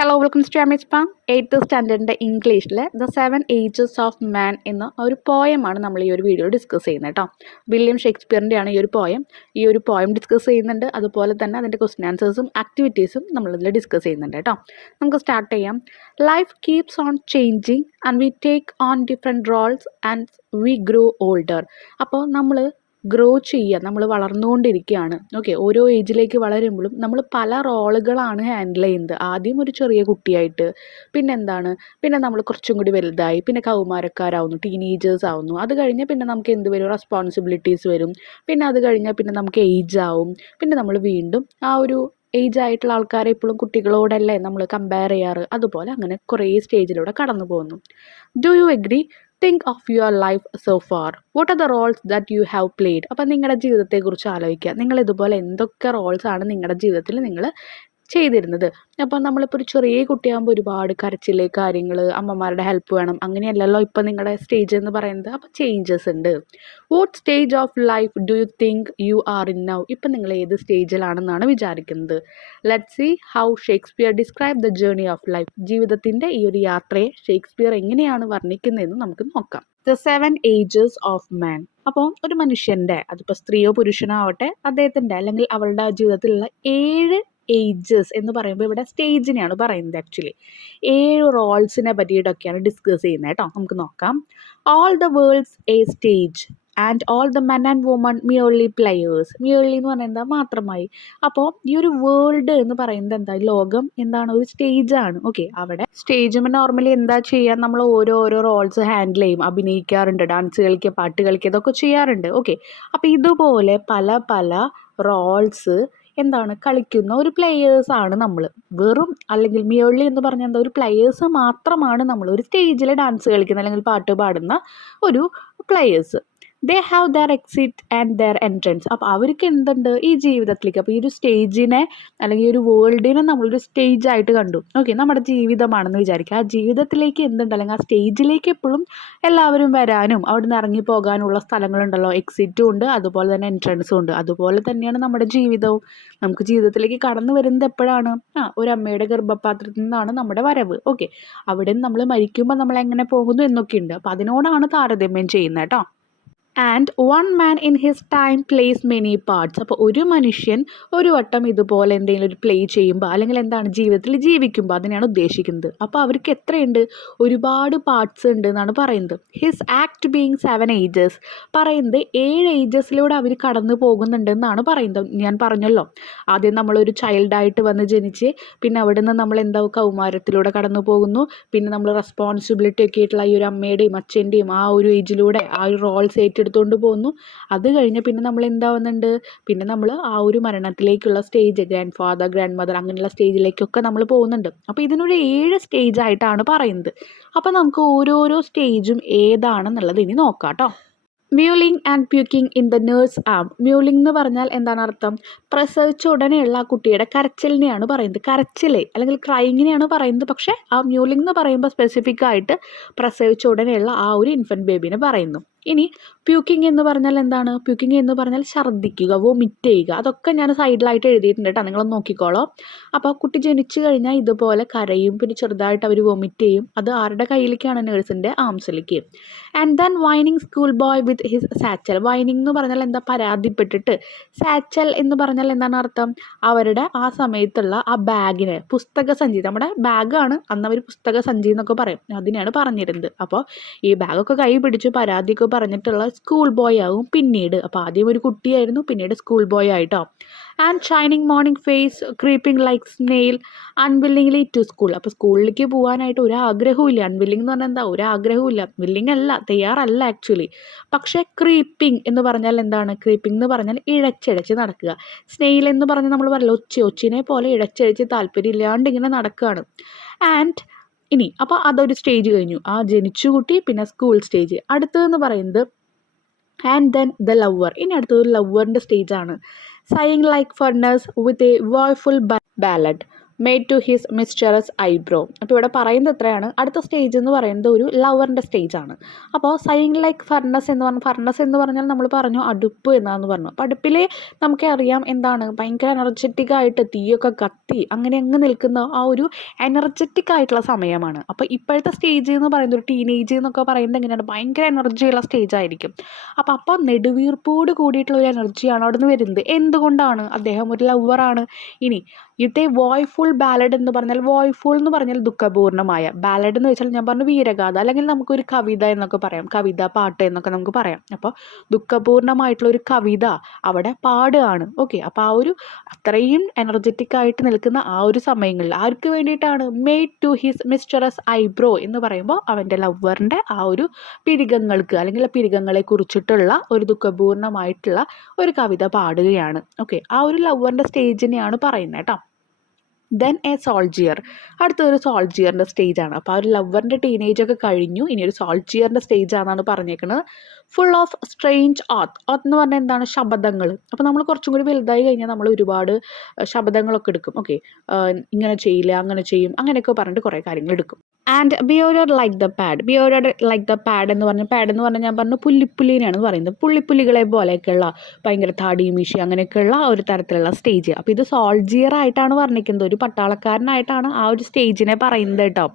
Hello welcome to അമിസ്പാം 8th സ്റ്റാൻഡേർഡിൻ്റെ ഇംഗ്ലീഷിലെ ദ 7 ഏജസ് ഓഫ് മാൻ എന്ന ഒരു പോയമാണ് നമ്മൾ ഈ ഒരു വീഡിയോ ഡിസ്കസ് ചെയ്യുന്നത് കേട്ടോ. വില്യം ഷേക്സ്പിയറിൻ്റെയാണ് ഈ ഒരു പോയം ഡിസ്കസ് ചെയ്യുന്നുണ്ട്. അതുപോലെ തന്നെ അതിൻ്റെ ക്വസ്റ്റ്യൻ ആൻസേഴ്സും ആക്ടിവിറ്റീസും നമ്മളിതിൽ ഡിസ്കസ് ചെയ്യുന്നുണ്ട് കേട്ടോ. നമുക്ക് സ്റ്റാർട്ട് ചെയ്യാം. Life keeps on changing and we take on different roles and we grow older. അപ്പോൾ നമ്മൾ ഗ്രോ ചെയ്യുക, നമ്മൾ വളർന്നുകൊണ്ടിരിക്കുകയാണ്. ഓക്കെ, ഓരോ ഏജിലേക്ക് വളരുമ്പോഴും നമ്മൾ പല റോളുകളാണ് ഹാൻഡിൽ ചെയ്യുന്നത്. ആദ്യം ഒരു ചെറിയ കുട്ടിയായിട്ട്, പിന്നെ നമ്മൾ കുറച്ചും കൂടി വലുതായി, പിന്നെ കൗമാരക്കാരാവുന്നു, ടീനേജേഴ്സ് ആവുന്നു. അത് കഴിഞ്ഞ് പിന്നെ നമുക്ക് എന്ത് വരും, റെസ്പോൺസിബിലിറ്റീസ് വരും. പിന്നെ അത് കഴിഞ്ഞാൽ പിന്നെ നമുക്ക് ഏജ് ആവും. പിന്നെ നമ്മൾ വീണ്ടും ആ ഒരു ഏജ് ആയിട്ടുള്ള ആൾക്കാരെ എപ്പോഴും കുട്ടികളോടല്ലേ നമ്മൾ കമ്പയർ ചെയ്യാറ്. അതുപോലെ അങ്ങനെ കുറേ സ്റ്റേജിലൂടെ കടന്നു പോകുന്നു. Do you agree? Think of your life so far. What are the roles that you have played. അപ്പം നിങ്ങളുടെ ജീവിതത്തെക്കുറിച്ച് ആലോചിക്കുക. നിങ്ങൾ ഇതുപോലെ എന്തൊക്കെ റോൾസാണ് നിങ്ങളുടെ ജീവിതത്തിൽ നിങ്ങൾ ചെയ്തിരുന്നത്. അപ്പം നമ്മളിപ്പോൾ ഒരു ചെറിയ കുട്ടിയാകുമ്പോൾ ഒരുപാട് കരച്ചിൽ കാര്യങ്ങൾ, അമ്മമാരുടെ ഹെൽപ്പ് വേണം, അങ്ങനെയല്ലല്ലോ ഇപ്പം നിങ്ങളുടെ സ്റ്റേജ് എന്ന് പറയുന്നത്. അപ്പോൾ ചേഞ്ചസ് ഉണ്ട്. What stage of life do you think you are in now. ഇപ്പം നിങ്ങൾ ഏത് സ്റ്റേജിലാണെന്നാണ് വിചാരിക്കുന്നത്. Let see how Shakespeare describe the journey of life. ജീവിതത്തിൻ്റെ ഈ ഒരു യാത്രയെ ഷേക്സ്പിയർ എങ്ങനെയാണ് വർണ്ണിക്കുന്നതെന്ന് നമുക്ക് നോക്കാം. ദ 7 ഏജസ് ഓഫ് മാൻ. അപ്പോൾ ഒരു മനുഷ്യൻ്റെ, അതിപ്പോൾ സ്ത്രീയോ പുരുഷനോ ആവട്ടെ, അദ്ദേഹത്തിൻ്റെ അല്ലെങ്കിൽ അവളുടെ ജീവിതത്തിലുള്ള 7 ഏജസ് എന്ന് പറയുമ്പോൾ ഇവിടെ സ്റ്റേജിനെയാണ് പറയുന്നത്. ആക്ച്വലി 7 റോൾസിനെ പറ്റിയിട്ടൊക്കെയാണ് ഡിസ്കസ് ചെയ്യുന്നത് കേട്ടോ. നമുക്ക് നോക്കാം. All the world's a stage and all the men and women merely players. Merely എന്ന് പറയുന്നത് എന്താ, മാത്രമായി. അപ്പോൾ ഈ ഒരു വേൾഡ് എന്ന് പറയുന്നത് എന്താ, ലോകം എന്താണ്, ഒരു സ്റ്റേജാണ്. ഓക്കെ, അവിടെ സ്റ്റേജുമ്പോൾ നോർമലി എന്താ ചെയ്യുക, നമ്മൾ ഓരോ റോൾസ് ഹാൻഡിൽ ചെയ്യും, അഭിനയിക്കാറുണ്ട്, ഡാൻസ് കളിക്കുക, പാട്ട് കളിക്കുക, ഇതൊക്കെ ചെയ്യാറുണ്ട്. ഓക്കെ, അപ്പോൾ ഇതുപോലെ പല റോൾസ് എന്താണ് കളിക്കുന്ന ഒരു പ്ലെയേഴ്സാണ് നമ്മൾ. വെറും അല്ലെങ്കിൽ മിയർലി എന്ന് പറഞ്ഞാൽ എന്താ, ഒരു പ്ലെയേഴ്സ് മാത്രമാണ് നമ്മൾ. ഒരു സ്റ്റേജിൽ ഡാൻസ് കളിക്കുന്ന അല്ലെങ്കിൽ പാട്ട് പാടുന്ന ഒരു players. They have their exit and their entrance. അപ്പോൾ അവർക്ക് എന്തുണ്ട് ഈ ജീവിതത്തിലേക്ക്. അപ്പോൾ ഈ ഒരു സ്റ്റേജിനെ അല്ലെങ്കിൽ ഒരു വേൾഡിനെ നമ്മളൊരു സ്റ്റേജായിട്ട് കണ്ടു. ഓക്കെ, നമ്മുടെ ജീവിതമാണെന്ന് വിചാരിക്കുക. ആ ജീവിതത്തിലേക്ക് എന്തുണ്ട്, അല്ലെങ്കിൽ ആ സ്റ്റേജിലേക്ക് എപ്പോഴും എല്ലാവരും വരാനും അവിടുന്ന് ഇറങ്ങി പോകാനുള്ള സ്ഥലങ്ങളുണ്ടല്ലോ. എക്സിറ്റും ഉണ്ട്, അതുപോലെ തന്നെ എൻട്രൻസും ഉണ്ട്. അതുപോലെ തന്നെയാണ് നമ്മുടെ ജീവിതവും. നമുക്ക് ജീവിതത്തിലേക്ക് കടന്നു വരുന്നത് എപ്പോഴാണ്, ഒരു അമ്മയുടെ ഗർഭപാത്രത്തിൽ നിന്നാണ് നമ്മുടെ വരവ്. ഓക്കെ, അവിടെ നിന്ന് നമ്മൾ മരിക്കുമ്പോൾ നമ്മൾ എങ്ങനെ പോകുന്നു എന്നൊക്കെയുണ്ട്. അപ്പോൾ അതിനോടാണ് താരതമ്യം ചെയ്യുന്നത് കേട്ടോ. And one man in his time plays many parts. അപ്പോൾ ഒരു മനുഷ്യൻ ഒരു വട്ടം ഇതുപോലെ എന്തെങ്കിലും ഒരു പ്ലേ ചെയ്യുമ്പോൾ അല്ലെങ്കിൽ എന്താണ് ജീവിതത്തിൽ ജീവിക്കുമ്പോൾ അതിനെയാണ് ഉദ്ദേശിക്കുന്നത്. അപ്പോൾ അവർക്ക് എത്രയുണ്ട്, ഒരുപാട് പാർട്സ് ഉണ്ട് എന്നാണ് പറയുന്നത്. His act being 7 ages. പറയുന്നത് 7 ഏജസിലൂടെ അവർ കടന്നു പോകുന്നുണ്ട് എന്നാണ് പറയുന്നത്. ഞാൻ പറഞ്ഞല്ലോ, ആദ്യം നമ്മളൊരു ചൈൽഡായിട്ട് വന്ന് ജനിച്ച്, പിന്നെ അവിടെ നിന്ന് നമ്മൾ എന്താവും കൗമാരത്തിലൂടെ കടന്നു പോകുന്നു. പിന്നെ നമ്മൾ റെസ്പോൺസിബിലിറ്റി ഒക്കെ ആയിട്ടുള്ള ഈ ഒരു അമ്മയുടെയും അച്ഛൻ്റെയും ആ ഒരു ഏജിലൂടെ ആ ഒരു റോൾസ് എടുത്തുകൊണ്ട് പോകുന്നു. അത് കഴിഞ്ഞ് പിന്നെ നമ്മൾ എന്താവുന്നുണ്ട്, പിന്നെ നമ്മൾ ആ ഒരു മരണത്തിലേക്കുള്ള stage, grandfather, grandmother, അങ്ങനെയുള്ള സ്റ്റേജിലേക്കൊക്കെ നമ്മൾ പോകുന്നുണ്ട്. അപ്പോൾ ഇതിനൊരു 7 സ്റ്റേജ് ആയിട്ടാണ് പറയുന്നത്. അപ്പോൾ നമുക്ക് ഓരോരോ സ്റ്റേജും ഏതാണെന്നുള്ളത് ഇനി നോക്കാം കേട്ടോ. മ്യൂളിങ് and puking in the nurse ആം. മ്യൂളിംഗ് എന്ന് പറഞ്ഞാൽ എന്താണ് അർത്ഥം, പ്രസവിച്ച ഉടനെയുള്ള ആ കുട്ടിയുടെ കരച്ചിലിനെയാണ് പറയുന്നത്. കരച്ചിൽ അല്ലെങ്കിൽ ക്രൈങ്ങിനെയാണ് പറയുന്നത്. പക്ഷേ ആ മ്യൂളിംഗ് എന്ന് പറയുമ്പോൾ സ്പെസിഫിക് ആയിട്ട് പ്രസവിച്ച ഉടനെയുള്ള ആ ഒരു ഇൻഫൻറ്റ് ബേബിനെ പറയുന്നു. ഇനി പ്യൂക്കിംഗ് എന്ന് പറഞ്ഞാൽ എന്താണ്, പ്യൂക്കിംഗ് എന്ന് പറഞ്ഞാൽ ഛർദ്ദിക്കുക, വൊമിറ്റ് ചെയ്യുക. അതൊക്കെ ഞാൻ സൈഡിലായിട്ട് എഴുതിയിട്ടുണ്ട് കേട്ടോ, നിങ്ങളൊന്ന് നോക്കിക്കോളോ. അപ്പോൾ കുട്ടി ജനിച്ചു കഴിഞ്ഞാൽ ഇതുപോലെ കരയും, പിന്നെ ചെറുതായിട്ട് അവർ വൊമിറ്റ് ചെയ്യും. അത് ആരുടെ കയ്യിലേക്കാണ്, നേഴ്സിൻ്റെ ആംസിലേക്ക്. And then whining school boy with his satchel. Whining എന്ന് പറഞ്ഞാൽ എന്താ, പരാതിപ്പെട്ടിട്ട്. സാച്ചൽ എന്ന് പറഞ്ഞാൽ എന്താണ് അർത്ഥം, അവരുടെ ആ സമയത്തുള്ള ആ ബാഗിനെ, പുസ്തക സഞ്ചി, നമ്മുടെ ബാഗാണ് അന്ന് അവർ പുസ്തക സഞ്ചി എന്നൊക്കെ പറയും, അതിനെയാണ് പറഞ്ഞിരുന്നത്. അപ്പോൾ ഈ ബാഗൊക്കെ കൈ പിടിച്ച് പരാതിയൊക്കെ പറഞ്ഞിട്ടുള്ള സ്കൂൾ ബോയ് ആവും പിന്നീട്. അപ്പോൾ ആദ്യം ഒരു കുട്ടിയായിരുന്നു, പിന്നീട് സ്കൂൾ ബോയ് ആയിട്ടോ. And shining morning face creeping like snail unwillingly to school. അപ്പോൾ സ്കൂളിലേക്ക് പോകാനായിട്ട് ഒരാഗ്രഹവും ഇല്ല. അൺവില്ലിംഗ് എന്ന് പറഞ്ഞാൽ എന്താ, ഒരാഗ്രഹവും ഇല്ല, വില്ലിംഗ് അല്ല, തയ്യാറല്ല ആക്ച്വലി. പക്ഷേ ക്രീപ്പിംഗ് എന്ന് പറഞ്ഞാൽ എന്താണ്, ക്രീപ്പിംഗ് എന്ന് പറഞ്ഞാൽ ഇഴച്ചിഴച്ച് നടക്കുക. സ്നെയിൽ എന്ന് പറഞ്ഞാൽ നമ്മൾ പറയില്ല, ഒച്ചിനെ പോലെ ഇഴച്ചിഴച്ച് താല്പര്യമില്ലാണ്ട് ഇങ്ങനെ നടക്കുകയാണ്. ആൻഡ് ഇനി അപ്പോൾ അതൊരു സ്റ്റേജ് കഴിഞ്ഞു, ആ ജനിച്ചു കുട്ടി, പിന്നെ സ്കൂൾ സ്റ്റേജ്. അടുത്തതെന്ന് പറയുന്നത് ആൻഡ് ദെൻ ദ ലവർ. ഇനി അടുത്തത് ലവറിൻ്റെ സ്റ്റേജാണ്. Sighing like furnace with a woeful ballad. Made to his mistress eyebrow. അപ്പോൾ ഇവിടെ പറയുന്നത് എത്രയാണ്, അടുത്ത സ്റ്റേജ് എന്ന് പറയുന്നത് ഒരു ലവറിൻ്റെ സ്റ്റേജാണ്. അപ്പോൾ സൈൻ ലൈക്ക് ഫർണസ് എന്ന് പറഞ്ഞാൽ, ഫർണസ് എന്ന് പറഞ്ഞാൽ നമ്മൾ പറഞ്ഞു അടുപ്പ് എന്നാന്ന് പറഞ്ഞു. അപ്പോൾ അടുപ്പിൽ നമുക്കറിയാം എന്താണ്, ഭയങ്കര എനർജറ്റിക് ആയിട്ട് തീയൊക്കെ കത്തി അങ്ങനെ അങ്ങ് നിൽക്കുന്ന ആ ഒരു എനർജറ്റിക് ആയിട്ടുള്ള സമയമാണ്. അപ്പോൾ ഇപ്പോഴത്തെ സ്റ്റേജ് എന്ന് പറയുന്നത് ഒരു ടീനേജ് എന്നൊക്കെ പറയുന്നത് എങ്ങനെയാണ്, ഭയങ്കര എനർജിയുള്ള സ്റ്റേജ് ആയിരിക്കും. അപ്പോൾ നെടുവീർപ്പോട് കൂടിയിട്ടുള്ള ഒരു എനർജിയാണ് അവിടെ നിന്ന് വരുന്നത്. എന്തുകൊണ്ടാണ്, അദ്ദേഹം ഒരു ലവറാണ്. ഇനി ഇതേ വോയ്ഫുൾ ബാലഡ് എന്ന് പറഞ്ഞാൽ, വോയ്ഫുൾ എന്ന് പറഞ്ഞാൽ ദുഃഖപൂർണ്ണമായ, ബാലഡ് എന്ന് വെച്ചാൽ ഞാൻ പറഞ്ഞു വീരഗാഥ, അല്ലെങ്കിൽ നമുക്കൊരു കവിത എന്നൊക്കെ പറയാം, കവിത പാട്ട് എന്നൊക്കെ നമുക്ക് പറയാം. അപ്പോൾ ദുഃഖപൂർണ്ണമായിട്ടുള്ള ഒരു കവിത അവിടെ പാടുകയാണ്. ഓക്കെ, അപ്പോൾ ആ ഒരു അത്രയും എനർജറ്റിക് ആയിട്ട് നിൽക്കുന്ന ആ ഒരു സമയങ്ങളിൽ ആർക്ക് വേണ്ടിയിട്ടാണ്, made to his mistress eyebrow എന്ന് പറയുമ്പോൾ അവൻ്റെ ലവറിൻ്റെ ആ ഒരു പിരികങ്ങൾക്ക് അല്ലെങ്കിൽ പിരികങ്ങളെ കുറിച്ചിട്ടുള്ള ഒരു ദുഃഖപൂർണ്ണമായിട്ടുള്ള ഒരു കവിത പാടുകയാണ്. ഓക്കെ, ആ ഒരു ലവറിൻ്റെ സ്റ്റേജിനെയാണ് പറയുന്നത് കേട്ടോ. ദെൻ എ സോൾജിയർ, അടുത്തൊരു സോൾജിയറിൻ്റെ സ്റ്റേജാണ്. അപ്പോൾ ആ ഒരു ലവറിൻ്റെ ടീനേജൊക്കെ കഴിഞ്ഞു, ഇനി ഒരു സോൾജിയറിൻ്റെ സ്റ്റേജാണെന്നാണ് പറഞ്ഞേക്കുന്നത്. ഫുൾ ഓഫ് സ്ട്രേഞ്ച് ഓത്ത് എന്ന് പറഞ്ഞാൽ എന്താണ്, ശബ്ദങ്ങൾ. അപ്പോൾ നമ്മൾ കുറച്ചും കൂടി വലുതായി കഴിഞ്ഞാൽ നമ്മൾ ഒരുപാട് ശബ്ദങ്ങളൊക്കെ എടുക്കും. ഓക്കെ, ഇങ്ങനെ ചെയ്യില്ല, അങ്ങനെ ചെയ്യും, അങ്ങനെയൊക്കെ പറഞ്ഞിട്ട് കുറേ കാര്യങ്ങൾ എടുക്കും. And bearded like the pard, bearded like the pard എന്ന് പറഞ്ഞാൽ ഞാൻ പറഞ്ഞു പുള്ളിപ്പുള്ളിനെയാണ് പറയുന്നത്. പുള്ളിപ്പുള്ളികളെ പോലെയൊക്കെയുള്ള ഭയങ്കര താടി മീശി അങ്ങനെയൊക്കെയുള്ള ഒരു തരത്തിലുള്ള സ്റ്റേജ്. അപ്പോൾ ഇത് സോൾജിയർ ആയിട്ടാണ് വർണ്ണിക്കുന്നത്, ഒരു പട്ടാളക്കാരനായിട്ടാണ് ആ ഒരു സ്റ്റേജിനെ പറയുന്നത് കേട്ടോ.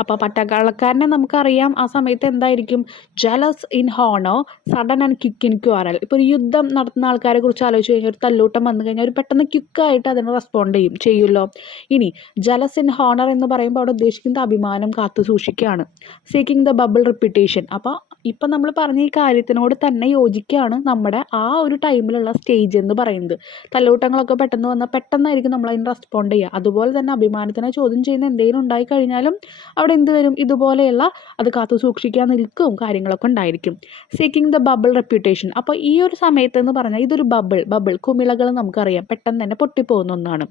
അപ്പോൾ പട്ടാളക്കാരനെ നമുക്കറിയാം ആ സമയത്ത് എന്തായിരിക്കും, jealous in honour sudden and quick in quarrel. ഇപ്പോൾ ഒരു യുദ്ധം നടത്തുന്ന ആൾക്കാരെ കുറിച്ച് ആലോചിച്ച് കഴിഞ്ഞാൽ, ഒരു തല്ലൂട്ടം വന്നു കഴിഞ്ഞാൽ ഒരു പെട്ടെന്ന് ക്വിക്കായിട്ട് അതിന് റെസ്പോണ്ട് ചെയ്യുമല്ലോ. ഇനി ജലസ് ഇൻ ഹോണർ എന്ന് പറയുമ്പോൾ അവിടെ ഉദ്ദേശിക്കുന്നത് അഭിമാനം കാത്തു സൂക്ഷിക്കുകയാണ്. Seeking the bubble reputation. അപ്പോൾ ഇപ്പം നമ്മൾ പറഞ്ഞ ഈ കാര്യത്തിനോട് തന്നെ യോജിക്കുകയാണ് നമ്മുടെ ആ ഒരു ടൈമിലുള്ള സ്റ്റേജ് എന്ന് പറയുന്നത്. തല്ലൂട്ടങ്ങളൊക്കെ പെട്ടെന്ന് വന്നാൽ പെട്ടെന്നായിരിക്കും നമ്മൾ അതിന് റെസ്പോണ്ട് ചെയ്യുക. അതുപോലെ തന്നെ അഭിമാനത്തിനെ ചോദ്യം ചെയ്യുന്ന എന്തെങ്കിലും ഉണ്ടായി കഴിഞ്ഞാലും അവിടെ എന്ത് വരും, ഇതുപോലെയുള്ള അത് കാത്തു സൂക്ഷിക്കാൻ നിൽക്കും കാര്യങ്ങളൊക്കെ ഉണ്ടായിരിക്കും. Seeking the bubble reputation. അപ്പോൾ ഈ ഒരു സമയത്ത് എന്ന് പറഞ്ഞാൽ ഇതൊരു ബബിൾ കുമിളകൾ നമുക്കറിയാം പെട്ടെന്ന് തന്നെ പൊട്ടിപ്പോകുന്ന ഒന്നാണ്.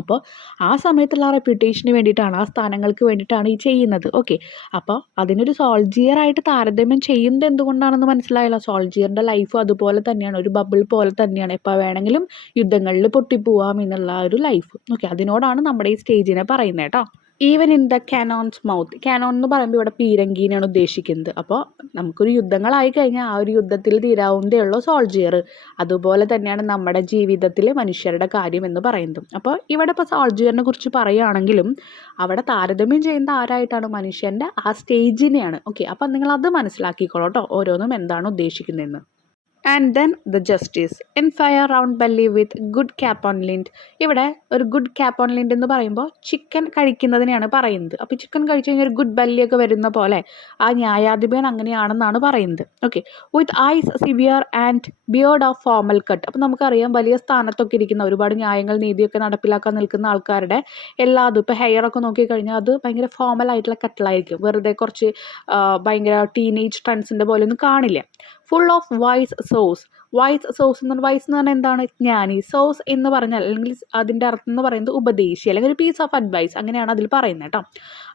അപ്പോൾ ആ സമയത്തുള്ള റെപ്യൂട്ടേഷന് വേണ്ടിയിട്ടാണ്, ആ സ്ഥാനങ്ങൾക്ക് വേണ്ടിയിട്ടാണ് ഈ ചെയ്യുന്നത്. ഓക്കെ, അപ്പോൾ അതിനൊരു സോൾജിയറായിട്ട് താരതമ്യം ചെയ്യുന്നത് എന്തുകൊണ്ടാണെന്ന് മനസ്സിലായല്ലോ. സോൾജിയറിൻ്റെ ലൈഫ് അതുപോലെ തന്നെയാണ്, ഒരു ബബിൾ പോലെ തന്നെയാണ്, എപ്പോൾ വേണമെങ്കിലും യുദ്ധങ്ങളിൽ പൊട്ടിപ്പോവാം എന്നുള്ള ഒരു ലൈഫ്. ഓക്കെ, അതിനോടാണ് നമ്മുടെ ഈ സ്റ്റേജിനെ പറയുന്നത് കേട്ടോ. Even in the cannon's mouth, cannon എന്ന് പറയുമ്പോൾ ഇവിടെ പീരങ്കീനെയാണ് ഉദ്ദേശിക്കുന്നത്. അപ്പോൾ നമുക്കൊരു യുദ്ധങ്ങളായി കഴിഞ്ഞാൽ ആ ഒരു യുദ്ധത്തിൽ തീരാവുന്നതേ ഉള്ളൂ സോൾജിയർ. അതുപോലെ തന്നെയാണ് നമ്മുടെ ജീവിതത്തിലെ മനുഷ്യരുടെ കാര്യം എന്ന് പറയുന്നത്. അപ്പോൾ ഇവിടെ ഇപ്പോൾ സോൾജിയറിനെ കുറിച്ച് പറയുകയാണെങ്കിലും അവിടെ താരതമ്യം ചെയ്യുന്നത് ആരായിട്ടാണ്, മനുഷ്യൻ്റെ ആ സ്റ്റേജിനെയാണ്. ഓക്കെ, അപ്പം നിങ്ങളത് മനസ്സിലാക്കിക്കോളൂ കേട്ടോ, ഓരോന്നും എന്താണ് ഉദ്ദേശിക്കുന്നതെന്ന്. And then the justice in fire round belly with good cap on Lindt. ഇവിടെ ഒരു ഗുഡ് ക്യാപ്പ് ഓൺ ലിൻഡ് എന്ന് പറയുമ്പോൾ ചിക്കൻ കഴിക്കുന്നതിനെയാണ് പറയുന്നത്. അപ്പോൾ ചിക്കൻ കഴിച്ച് കഴിഞ്ഞാൽ ഒരു ഗുഡ് ബെല്ലിയൊക്കെ വരുന്ന പോലെ ആ ന്യായാധിപൻ അങ്ങനെയാണെന്നാണ് പറയുന്നത്. Okay, with eyes severe and beard of formal cut. അപ്പോൾ നമുക്കറിയാം വലിയ സ്ഥാനത്തൊക്കെ ഇരിക്കുന്ന, ഒരുപാട് ന്യായങ്ങൾ നീതിയൊക്കെ നടപ്പിലാക്കാൻ നിൽക്കുന്ന ആൾക്കാരുടെ എല്ലാതും ഇപ്പോൾ ഹെയറൊക്കെ നോക്കിക്കഴിഞ്ഞാൽ അത് ഭയങ്കര ഫോർമൽ ആയിട്ടുള്ള കട്ടിലായിരിക്കും, വെറുതെ കുറച്ച് ഭയങ്കര ടീനേജ് ട്രെൻഡ്സിൻ്റെ പോലെ ഒന്നും കാണില്ല. Full of wise saws. Wise saws എന്ന് പറഞ്ഞാൽ, വൈസ് എന്ന് പറഞ്ഞാൽ എന്താണ്, ജ്ഞാനി. സോസ് എന്ന് പറഞ്ഞാൽ അല്ലെങ്കിൽ അതിൻ്റെ അർത്ഥം എന്ന് പറയുന്നത് ഉപദേശി അല്ലെങ്കിൽ ഒരു പീസ് ഓഫ് അഡ്വൈസ്, അങ്ങനെയാണ് അതിൽ പറയുന്നത് കേട്ടോ.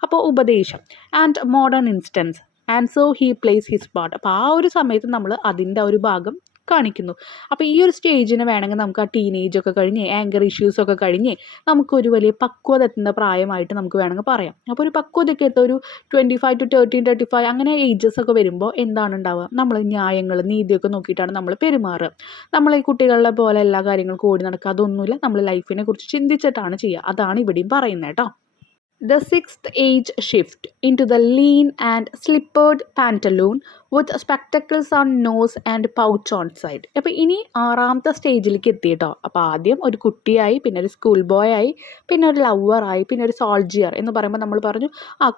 അപ്പോൾ ഉപദേശം. And modern instance and so he place his part. അപ്പോൾ ആ ഒരു സമയത്ത് നമ്മൾ അതിൻ്റെ ഒരു ഭാഗം കാണിക്കുന്നു. അപ്പോൾ ഈ ഒരു സ്റ്റേജിന് വേണമെങ്കിൽ നമുക്ക് ആ ടീനേജൊക്കെ കഴിഞ്ഞ് ആങ്കർ ഇഷ്യൂസൊക്കെ കഴിഞ്ഞ് നമുക്കൊരു വലിയ പക്വത എത്തുന്ന പ്രായമായിട്ട് നമുക്ക് വേണമെങ്കിൽ പറയാം. അപ്പോൾ ഒരു പക്വതയൊക്കെ എത്തുക ഒരു 25 to 13, 35 അങ്ങനെ ഏജസ് ഒക്കെ വരുമ്പോൾ എന്താണ് ഉണ്ടാവുക, നമ്മൾ ന്യായങ്ങൾ നീതിയൊക്കെ നോക്കിയിട്ടാണ് നമ്മൾ പെരുമാറുക. നമ്മൾ ഈ കുട്ടികളുടെ പോലെ എല്ലാ കാര്യങ്ങൾക്കും ഓടി നടക്കുക അതൊന്നുമില്ല, നമ്മൾ ലൈഫിനെ കുറിച്ച് ചിന്തിച്ചിട്ടാണ് ചെയ്യുക. അതാണ് ഇവിടെയും പറയുന്നത് കേട്ടോ. The sixth age shift into the lean and slippered pantaloon with spectacles on nose and pouch on side. അപ്പോൾ ഇനി ആറാമത്തെ സ്റ്റേജിലേക്ക് എത്തി കേട്ടോ. അപ്പോൾ ആദ്യം ഒരു കുട്ടിയായി, പിന്നെ ഒരു സ്കൂൾ ബോയ് ആയി, പിന്നെ ഒരു ലവറായി, പിന്നെ ഒരു സോൾജിയർ എന്ന് പറയുമ്പോൾ നമ്മൾ പറഞ്ഞു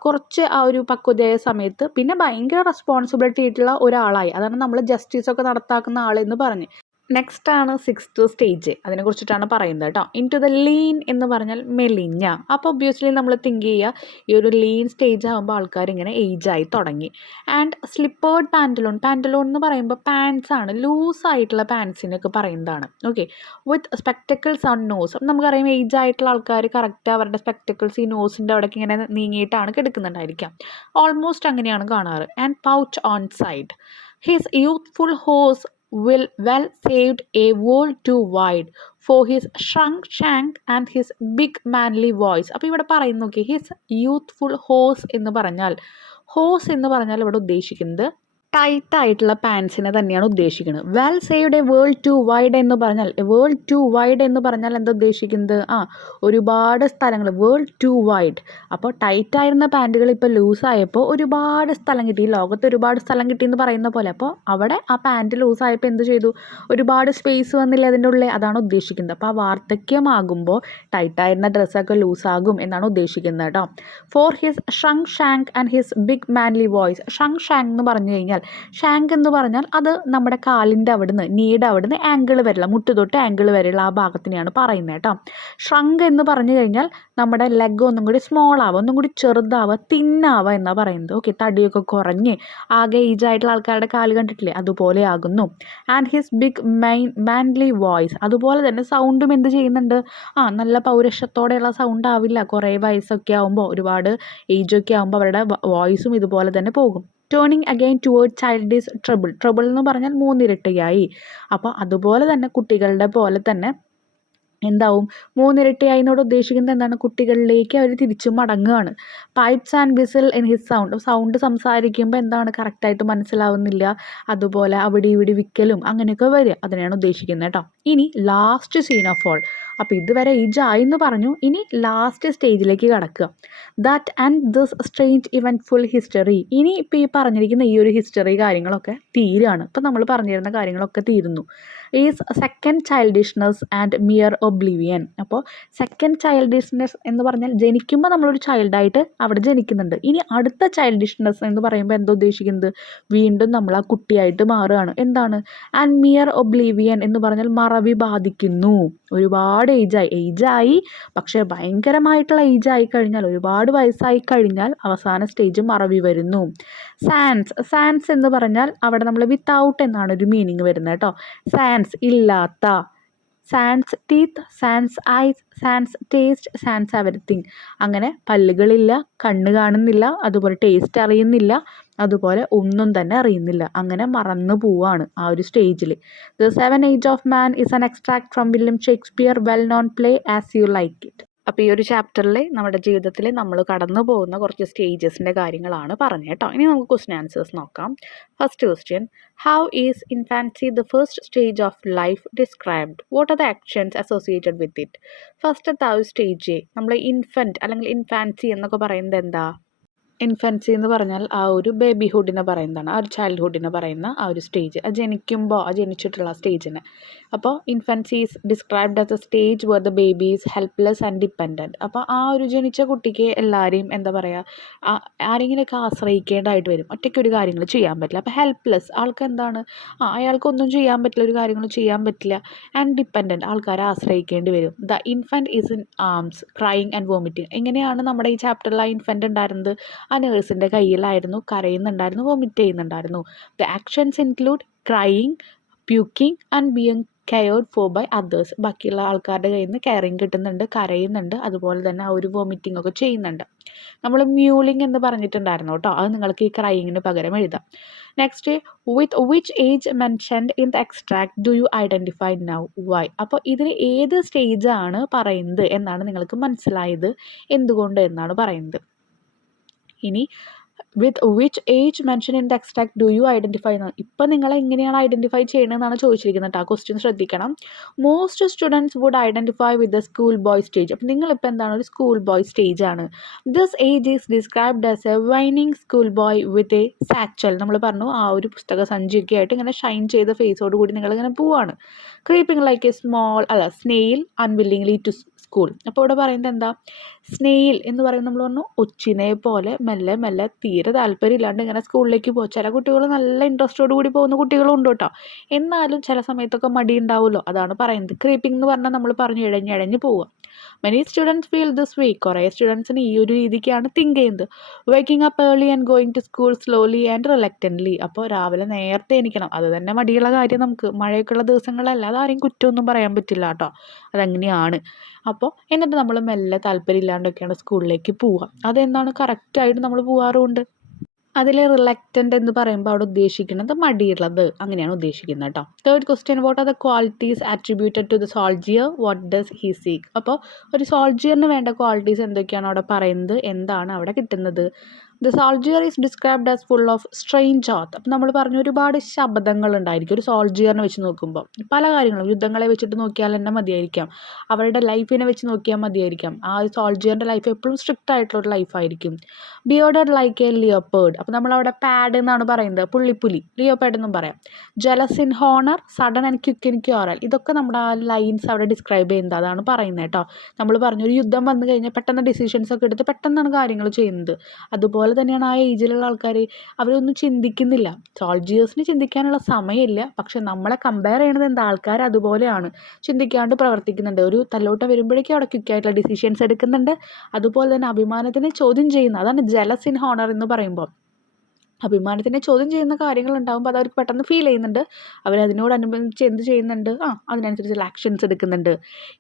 കുറച്ച് ആ ഒരു പക്വതയായ സമയത്ത് പിന്നെ ഭയങ്കര റെസ്പോൺസിബിലിറ്റി ആയിട്ടുള്ള ഒരാളായി. അതാണ് നമ്മൾ ജസ്റ്റിസൊക്കെ നടത്താക്കുന്ന ആളെന്ന് പറഞ്ഞ്. നെക്സ്റ്റ് ആണ് സിക്സ്ത് സ്റ്റേജ്, അതിനെക്കുറിച്ചിട്ടാണ് പറയുന്നത് കേട്ടോ. ഇൻ ടു ദ ലീൻ എന്ന് പറഞ്ഞാൽ മെലിഞ്ഞ. അപ്പോൾ ഒബ്വിയസ്ലി നമ്മൾ തിങ്ക് ചെയ്യുക ഈ ഒരു ലീൻ സ്റ്റേജ് ആകുമ്പോൾ ആൾക്കാർ ഇങ്ങനെ ഏജായി തുടങ്ങി. ആൻഡ് സ്ലിപ്പേർഡ് പാൻറ്റലോൺ. പാൻറ്റലോൺ എന്ന് പറയുമ്പോൾ പാൻസ് ആണ്, ലൂസായിട്ടുള്ള പാൻസിനൊക്കെ പറയുന്നതാണ്. Okay, with spectacles on nose. അപ്പം നമുക്കറിയാം ഏജ് ആയിട്ടുള്ള ആൾക്കാർ കറക്റ്റ് അവരുടെ സ്പെക്ടക്കിൾസ് ഈ നോസിൻ്റെ അവിടേക്ക് ഇങ്ങനെ നീങ്ങിയിട്ടാണ് കിടക്കുന്നുണ്ടായിരിക്കാം. ഓൾമോസ്റ്റ് അങ്ങനെയാണ് കാണാറ്. And pouch on side. His youthful hose well saved a world too wide for his shrunk shank and his big manly voice. അപ്പോൾ ഇവിടെ പറയുന്നു നോക്കി, ഹിസ് യൂത്ത്ഫുൾ ഹോസ് എന്ന് പറഞ്ഞാൽ, ഹോസ് എന്ന് പറഞ്ഞാൽ ഇവിടെ ഉദ്ദേശിക്കുന്നത് ടൈറ്റ് ആയിട്ടുള്ള പാൻസിനെ തന്നെയാണ് ഉദ്ദേശിക്കുന്നത്. Well saved a world too wide എന്ന് പറഞ്ഞാൽ, വേൾഡ് ടു വൈഡ് എന്ന് പറഞ്ഞാൽ എന്താ ഉദ്ദേശിക്കുന്നത്? ഒരുപാട് സ്ഥലങ്ങൾ, വേൾഡ് ടു വൈഡ്. അപ്പോൾ ടൈറ്റ് ആയിരുന്ന പാൻറ്റുകൾ ഇപ്പോൾ ലൂസായപ്പോൾ ഒരുപാട് സ്ഥലം കിട്ടി, ലോകത്ത് ഒരുപാട് സ്ഥലം കിട്ടി എന്ന് പറയുന്ന പോലെ. അപ്പോൾ അവിടെ ആ പാൻറ്റ് ലൂസായപ്പോൾ എന്ത് ചെയ്തു? ഒരുപാട് സ്പേസ് വന്നില്ല അതിൻ്റെ ഉള്ളിൽ, അതാണ് ഉദ്ദേശിക്കുന്നത്. അപ്പോൾ ആ വാർദ്ധക്യമാകുമ്പോൾ ടൈറ്റായിരുന്ന ഡ്രസ്സൊക്കെ ലൂസാകും എന്നാണ് ഉദ്ദേശിക്കുന്നത് കേട്ടോ. For his shrunk shank and his big manly voice. Shrunk shank എന്ന് പറഞ്ഞു കഴിഞ്ഞാൽ, ഷാങ്ക് എന്ന് പറഞ്ഞാൽ അത് നമ്മുടെ കാലിൻ്റെ അവിടുന്ന്, നീയുടെ അവിടുന്ന് ആംഗിൾ വരെയുള്ള, മുട്ട് തൊട്ട് ആംഗിൾ വരെയുള്ള ആ ഭാഗത്തിനെയാണ് പറയുന്നത് കേട്ടോ. ഷ്രങ്ക് എന്ന് പറഞ്ഞു കഴിഞ്ഞാൽ നമ്മുടെ ലെഗ് ഒന്നും കൂടി സ്മോൾ ആവുക, ഒന്നും കൂടി ചെറുതാവുക, തിന്നാവുക എന്നാണ് പറയുന്നത്. ഓക്കെ, തടിയൊക്കെ കുറഞ്ഞ് ആകെ ഏജായിട്ടുള്ള ആൾക്കാരുടെ കാല് കണ്ടിട്ടില്ലേ, അതുപോലെ ആകുന്നു. And his big manly voice. അതുപോലെ തന്നെ സൗണ്ടും എന്ത് ചെയ്യുന്നുണ്ട്? നല്ല പൗരുഷത്തോടെയുള്ള സൗണ്ട് ആവില്ല. കുറേ വയസ്സൊക്കെ ആകുമ്പോൾ, ഒരുപാട് ഏജൊക്കെ ആകുമ്പോൾ അവരുടെ വോയിസും ഇതുപോലെ തന്നെ പോകും. Turning again toward childish trouble എന്ന് പറഞ്ഞാൽ മൂന്നിരട്ടിയായി. അപ്പോൾ അതുപോലെ തന്നെ കുട്ടികളുടെ പോലെ തന്നെ എന്താവും? മൂന്നിരട്ടിയായി എന്നോട് ഉദ്ദേശിക്കുന്നത് എന്താണ്? കുട്ടികളിലേക്ക് അവർ തിരിച്ചു മടങ്ങുകയാണ്. Pipes and whistle in his sound സംസാരിക്കുമ്പോൾ എന്താണ് കറക്റ്റായിട്ട് മനസ്സിലാവുന്നില്ല, അതുപോലെ അവിടെ ഇവിടെ വിക്കലും അങ്ങനെയൊക്കെ വരിക, അതിനെയാണ് ഉദ്ദേശിക്കുന്നത് കേട്ടോ. ഇനി ലാസ്റ്റ് സീൻ ഓഫ് ഓൾ. അപ്പോൾ ഇതുവരെ ഏജായി എന്ന് പറഞ്ഞു, ഇനി ലാസ്റ്റ് സ്റ്റേജിലേക്ക് കടക്കുക. That and this strange eventful history. ഇനി ഇപ്പോൾ ഈ പറഞ്ഞിരിക്കുന്ന ഈ ഒരു ഹിസ്റ്ററി കാര്യങ്ങളൊക്കെ തീരുകയാണ്. ഇപ്പോൾ നമ്മൾ പറഞ്ഞിരുന്ന കാര്യങ്ങളൊക്കെ തീരുന്നു. Is second childishness and mere oblivion. അപ്പോൾ സെക്കൻഡ് ചൈൽഡിഷ്നെസ് എന്ന് പറഞ്ഞാൽ ജനിക്കുമ്പോൾ നമ്മളൊരു ചൈൽഡായിട്ട് അവിടെ ജനിക്കുന്നുണ്ട്. ഇനി അടുത്ത ചൈൽഡിഷ്നെസ് എന്ന് പറയുമ്പോൾ എന്താ ഉദ്ദേശിക്കുന്നത്? വീണ്ടും നമ്മൾ ആ കുട്ടിയായിട്ട് മാറുകയാണ്. എന്താണ്? ആൻഡ് മിയർ ഒബ്ലിവിയൻ എന്ന് പറഞ്ഞാൽ മറവി ബാധിക്കുന്നു. ഒരുപാട് ഏജായി പക്ഷേ ഭയങ്കരമായിട്ടുള്ള ഏജായി കഴിഞ്ഞാൽ, ഒരുപാട് വയസ്സായി കഴിഞ്ഞാൽ അവസാന സ്റ്റേജ് മറവി വരുന്നു. സാൻസ് എന്ന് പറഞ്ഞാൽ അവിടെ നമ്മൾ വിത്തൗട്ട് എന്നാണ് ഒരു മീനിങ് വരുന്നത് കേട്ടോ. സാൻസ് ഇല്ലാത്ത, sans teeth, sans eyes, sans taste, sans everything. അങ്ങനെ പല്ലുകളില്ല, കണ്ണ് കാണുന്നില്ല, അതുപോലെ ടേസ്റ്റ് അറിയുന്നില്ല, അതുപോലെ ഒന്നും തന്നെ അറിയുന്നില്ല. അങ്ങനെ മറന്നു പോവാണ് ആ ഒരു സ്റ്റേജിൽ. The 7 Age of Man is an extract from William Shakespeare well known play As You Like It. അപ്പോൾ ഈ ഒരു ചാപ്റ്ററിൽ നമ്മുടെ ജീവിതത്തിൽ നമ്മൾ കടന്നു പോകുന്ന കുറച്ച് സ്റ്റേജസിൻ്റെ കാര്യങ്ങളാണ് പറഞ്ഞത് കേട്ടോ. ഇനി നമുക്ക് ക്വസ്റ്റ്യൻ ആൻസേഴ്സ് നോക്കാം. First question, how is infancy the first stage of life described? What are the actions associated with it? ഫസ്റ്റത്തെ ആ ഒരു സ്റ്റേജ് നമ്മൾ ഇൻഫൻറ്റ് അല്ലെങ്കിൽ ഇൻഫാൻസി എന്നൊക്കെ പറയുന്നത് എന്താ? ഇൻഫൻസി എന്ന് പറഞ്ഞാൽ ആ ഒരു ബേബിഹുഡിനെ പറയുന്നതാണ്, ആ ഒരു ചൈൽഡ്ഹുഡിനെ പറയുന്ന ആ ഒരു സ്റ്റേജ്, അത് ജനിക്കുമ്പോൾ ജനിച്ചിട്ടുള്ള സ്റ്റേജിന്. അപ്പോൾ infancy is described as a stage where the baby is helpless and dependent. അപ്പോൾ ആ ഒരു ജനിച്ച കുട്ടിക്ക് എല്ലാവരെയും എന്താ പറയുക, ആരെങ്കിലുമൊക്കെ ആശ്രയിക്കേണ്ടതായിട്ട് വരും, ഒറ്റയ്ക്കൊരു കാര്യങ്ങൾ ചെയ്യാൻ പറ്റില്ല. അപ്പോൾ ഹെൽപ്ലെസ്, ആൾക്ക് എന്താണ്, അയാൾക്കൊന്നും ചെയ്യാൻ പറ്റില്ല, ഒരു കാര്യങ്ങളും ചെയ്യാൻ പറ്റില്ല. ആൻഡ് ഡിപ്പെൻഡൻറ്റ്, ആൾക്കാരെ ആശ്രയിക്കേണ്ടി വരും. The infant is in arms crying and vomiting. എങ്ങനെയാണ് നമ്മുടെ ഈ ചാപ്റ്ററിൽ ആ ഇൻഫൻറ്റ് ഉണ്ടായിരുന്നത്? ആ നേഴ്സിൻ്റെ കയ്യിലായിരുന്നു, കരയുന്നുണ്ടായിരുന്നു, വോമിറ്റ് ചെയ്യുന്നുണ്ടായിരുന്നു. The actions include crying, puking and being cared for by others. ബാക്കിയുള്ള ആൾക്കാരുടെ കയ്യിൽ നിന്ന് കെയറിങ് കിട്ടുന്നുണ്ട്, കരയുന്നുണ്ട്, അതുപോലെ തന്നെ ആ ഒരു വോമിറ്റിംഗ് ഒക്കെ ചെയ്യുന്നുണ്ട്. നമ്മൾ മ്യൂളിങ് എന്ന് പറഞ്ഞിട്ടുണ്ടായിരുന്നു കേട്ടോ, അത് നിങ്ങൾക്ക് ഈ ക്രൈയിങ്ങിന് പകരം എഴുതാം. Next, with which age mentioned in the extract do you identify now why? അപ്പോൾ ഇതിൽ ഏത് സ്റ്റേജാണ് പറയുന്നത് എന്നാണ് നിങ്ങൾക്ക് മനസ്സിലായത്, എന്തുകൊണ്ട് എന്നാണ് പറയുന്നത്. ഇനി വിത്ത് which age mention in the extract do you identify എന്ന്, ഇപ്പം നിങ്ങൾ എങ്ങനെയാണ് ഐഡൻറ്റിഫൈ ചെയ്യണമെന്നാണ് ചോദിച്ചിരിക്കുന്നത് കേട്ടോ. ആ ക്വസ്റ്റ്യൻ ശ്രദ്ധിക്കണം. Most students would identify with the school boy stage. അപ്പം നിങ്ങളിപ്പോൾ എന്താണ്, ഒരു സ്കൂൾ ബോയ് സ്റ്റേജ് ആണ്. This age is described as a whining school boy with a satchel. നമ്മൾ പറഞ്ഞു ആ ഒരു പുസ്തക സഞ്ചിയൊക്കെ ആയിട്ട് ഇങ്ങനെ ഷൈൻ ചെയ്ത ഫേസോട് കൂടി നിങ്ങളിങ്ങനെ പോവാണ്. Creeping like a snail unwillingly to school. അപ്പോൾ ഇവിടെ പറയുന്നത് എന്താ, സ്നെയിൽ എന്ന് പറയുന്നത് നമ്മൾ പറഞ്ഞു ഒച്ചിനെ പോലെ മെല്ലെ മെല്ലെ തീരെ താല്പര്യം ഇല്ലാണ്ട് ഇങ്ങനെ സ്കൂളിലേക്ക് പോകും. ചില കുട്ടികൾ നല്ല ഇൻട്രസ്റ്റോട് കൂടി പോകുന്ന കുട്ടികളും ഉണ്ട് കേട്ടോ. എന്നാലും ചില സമയത്തൊക്കെ മടി ഉണ്ടാവുമല്ലോ, അതാണ് പറയുന്നത്. ക്രീപ്പിംഗ് എന്ന് പറഞ്ഞാൽ നമ്മൾ പറഞ്ഞു ഇഴഞ്ഞിഴഞ്ഞ് പോവുക. Many students feel this week. കുറേ സ്റ്റുഡൻസിന് ഈ ഒരു രീതിക്കാണ് തിങ്ക് ചെയ്യുന്നത്. Waking up early and going to school slowly and reluctantly. അപ്പോൾ രാവിലെ നേരത്തെ എണീക്കണം, അത് തന്നെ മടിയുള്ള കാര്യം. നമുക്ക് മഴയൊക്കെയുള്ള ദിവസങ്ങളല്ല, അതാരെയും കുറ്റമൊന്നും പറയാൻ പറ്റില്ല കേട്ടോ, അതങ്ങനെയാണ്. അപ്പോൾ എന്നിട്ട് നമ്മൾ മെല്ലെ താല്പര്യം ഇല്ലാണ്ടൊക്കെയാണ് സ്കൂളിലേക്ക് പോവുക. അതെന്താണ്, കറക്റ്റായിട്ട് നമ്മൾ പോകാറുമുണ്ട്. അതിൽ റിലക്റ്റൻ്റ് എന്ന് പറയുമ്പോൾ അവിടെ ഉദ്ദേശിക്കുന്നത് മടിയുള്ളത് അങ്ങനെയാണ് ഉദ്ദേശിക്കുന്നത് കേട്ടോ. Third question, what are the qualities attributed to the soldier, what does he seek. അപ്പോൾ ഒരു സോൾജിയറിന് വേണ്ട ക്വാളിറ്റീസ് എന്തൊക്കെയാണ് അവിടെ പറയുന്നത്, എന്താണ് അവിടെ കിട്ടുന്നത്. The soldier is described as full of strange oath. അപ്പം നമ്മൾ പറഞ്ഞു ഒരുപാട് ശബ്ദങ്ങൾ ഉണ്ടായിരിക്കും ഒരു സോൾജിയറിനെ വെച്ച് നോക്കുമ്പോൾ. പല കാര്യങ്ങളും യുദ്ധങ്ങളെ വെച്ചിട്ട് നോക്കിയാൽ തന്നെ മതിയായിരിക്കാം, അവരുടെ ലൈഫിനെ വെച്ച് നോക്കിയാൽ മതിയായിരിക്കാം. ആ ഒരു സോൾജിയറിൻ്റെ ലൈഫ് എപ്പോഴും സ്ട്രിക്റ്റ് ആയിട്ടുള്ള ലൈഫായിരിക്കും. ബിയോർഡഡ് ലൈക്ക് എ ലിയോപ്പേർഡ്. അപ്പോൾ നമ്മളവിടെ പാഡ് എന്നാണ് പറയുന്നത്, പുള്ളിപ്പുലി, ലിയോപ്പേർഡ് എന്നും പറയാം. Jealous in honour, sudden and quick in quarrel. ഇതൊക്കെ നമ്മുടെ ആ ലൈൻസ് അവിടെ ഡിസ്ക്രൈബ് ചെയ്യുന്നത് അതാണ് പറയുന്നത് കേട്ടോ. നമ്മൾ പറഞ്ഞു ഒരു യുദ്ധം വന്നു കഴിഞ്ഞാൽ പെട്ടെന്ന് ഡിസിഷൻസ് ഒക്കെ എടുത്ത് പെട്ടെന്നാണ് കാര്യങ്ങൾ ചെയ്യുന്നത്. അതുപോലെ തന്നെയാണ് ആ ഏജിലുള്ള ആൾക്കാർ, അവരൊന്നും ചിന്തിക്കുന്നില്ല. സോൾജിയേഴ്സിന് ചിന്തിക്കാനുള്ള സമയമില്ല, പക്ഷെ നമ്മളെ കമ്പയർ ചെയ്യണത് എന്താ, ആൾക്കാർ അതുപോലെയാണ്, ചിന്തിക്കാണ്ട് പ്രവർത്തിക്കുന്നുണ്ട്. ഒരു തല്ലോട്ടം വരുമ്പോഴേക്കും അവിടെ ക്വിക്കായിട്ടുള്ള ഡിസിഷൻസ് എടുക്കുന്നുണ്ട്. അതുപോലെ തന്നെ അഭിമാനത്തിനെ ചോദ്യം ചെയ്യുന്ന, അതാണ് ജലസ് ഇൻ ഹോണർ എന്ന് പറയുമ്പോൾ. അഭിമാനത്തിനെ ചോദ്യം ചെയ്യുന്ന കാര്യങ്ങൾ ഉണ്ടാകുമ്പോൾ അത് അവർക്ക് പെട്ടെന്ന് ഫീൽ ചെയ്യുന്നുണ്ട്. അവരതിനോടനുബന്ധിച്ച് എന്ത് ചെയ്യുന്നുണ്ട്, അതിനനുസരിച്ചുള്ള ആക്ഷൻസ് എടുക്കുന്നുണ്ട്.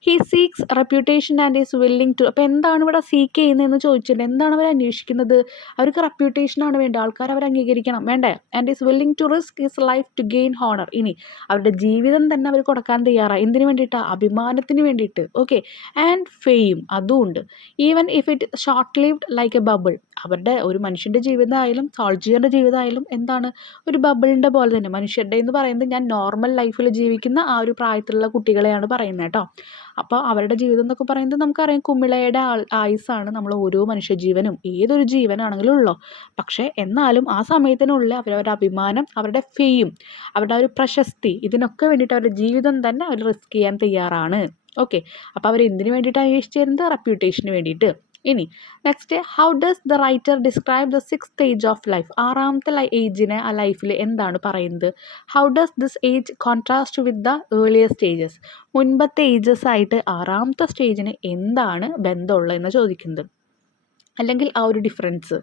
He seeks reputation and is willing to. അപ്പോൾ എന്താണ് ഇവിടെ സീക്ക് ചെയ്യുന്നതെന്ന് ചോദിച്ചിട്ടുണ്ട്. എന്താണ് അവർ അന്വേഷിക്കുന്നത്, അവർക്ക് റെപ്യൂട്ടേഷനാണ് വേണ്ടത്, ആൾക്കാർ അവർ അംഗീകരിക്കണം വേണ്ടേ. And is willing to risk his life to gain honour. ഇനി അവരുടെ ജീവിതം തന്നെ അവർ കൊടുക്കാൻ തയ്യാറാണ്. എന്തിനു വേണ്ടിയിട്ടാണ്, അഭിമാനത്തിന് വേണ്ടിയിട്ട്. ഓക്കെ, ആൻഡ് ഫെയിം അതും ഉണ്ട്. Even if it short lived like A bubble. അവരുടെ ഒരു മനുഷ്യൻ്റെ ജീവിതമായാലും സോൾജിയറിൻ്റെ ജീവിതമായാലും എന്താണ്, ഒരു ബബിളിൻ്റെ പോലെ തന്നെ. മനുഷ്യരുടെ എന്ന് പറയുന്നത് ഞാൻ നോർമൽ ലൈഫിൽ ജീവിക്കുന്ന ആ ഒരു പ്രായത്തിലുള്ള കുട്ടികളെയാണ് പറയുന്നത് കേട്ടോ. അപ്പോൾ അവരുടെ ജീവിതം എന്നൊക്കെ പറയുന്നത് നമുക്കറിയാം, കുമിളയുടെ ആയുസ്സാണ് നമ്മൾ ഓരോ മനുഷ്യജീവനും, ഏതൊരു ജീവനാണെങ്കിലും ഉള്ളൂ. പക്ഷേ എന്നാലും ആ സമയത്തിനുള്ളിൽ അവരവരുടെ അഭിമാനം, അവരുടെ ഫെയിം, അവരുടെ ഒരു പ്രശസ്തി, ഇതിനൊക്കെ വേണ്ടിയിട്ട് അവരുടെ ജീവിതം തന്നെ അവർ റിസ്ക് ചെയ്യാൻ തയ്യാറാണ്. ഓക്കെ, അപ്പോൾ അവർ എന്തിനു വേണ്ടിയിട്ടാണ് അന്വേഷിച്ച് തരുന്നത്, റെപ്യൂട്ടേഷന് വേണ്ടിയിട്ട്. ഇനി next, how does the writer describe the 6th stage of life. ആറാമത്തെ ഏജിനെ ആ ലൈഫിൽ എന്താണ് പറയുന്നത്. How does this age contrast with the earlier stages. മുൻപത്തെ ഏജസ് ആയിട്ട് ആറാമത്തെ സ്റ്റേജിന് എന്താണ് ബന്ധമുള്ളതെന്ന് ചോദിക്കുന്നത്, അല്ലെങ്കിൽ ആ ഒരു difference.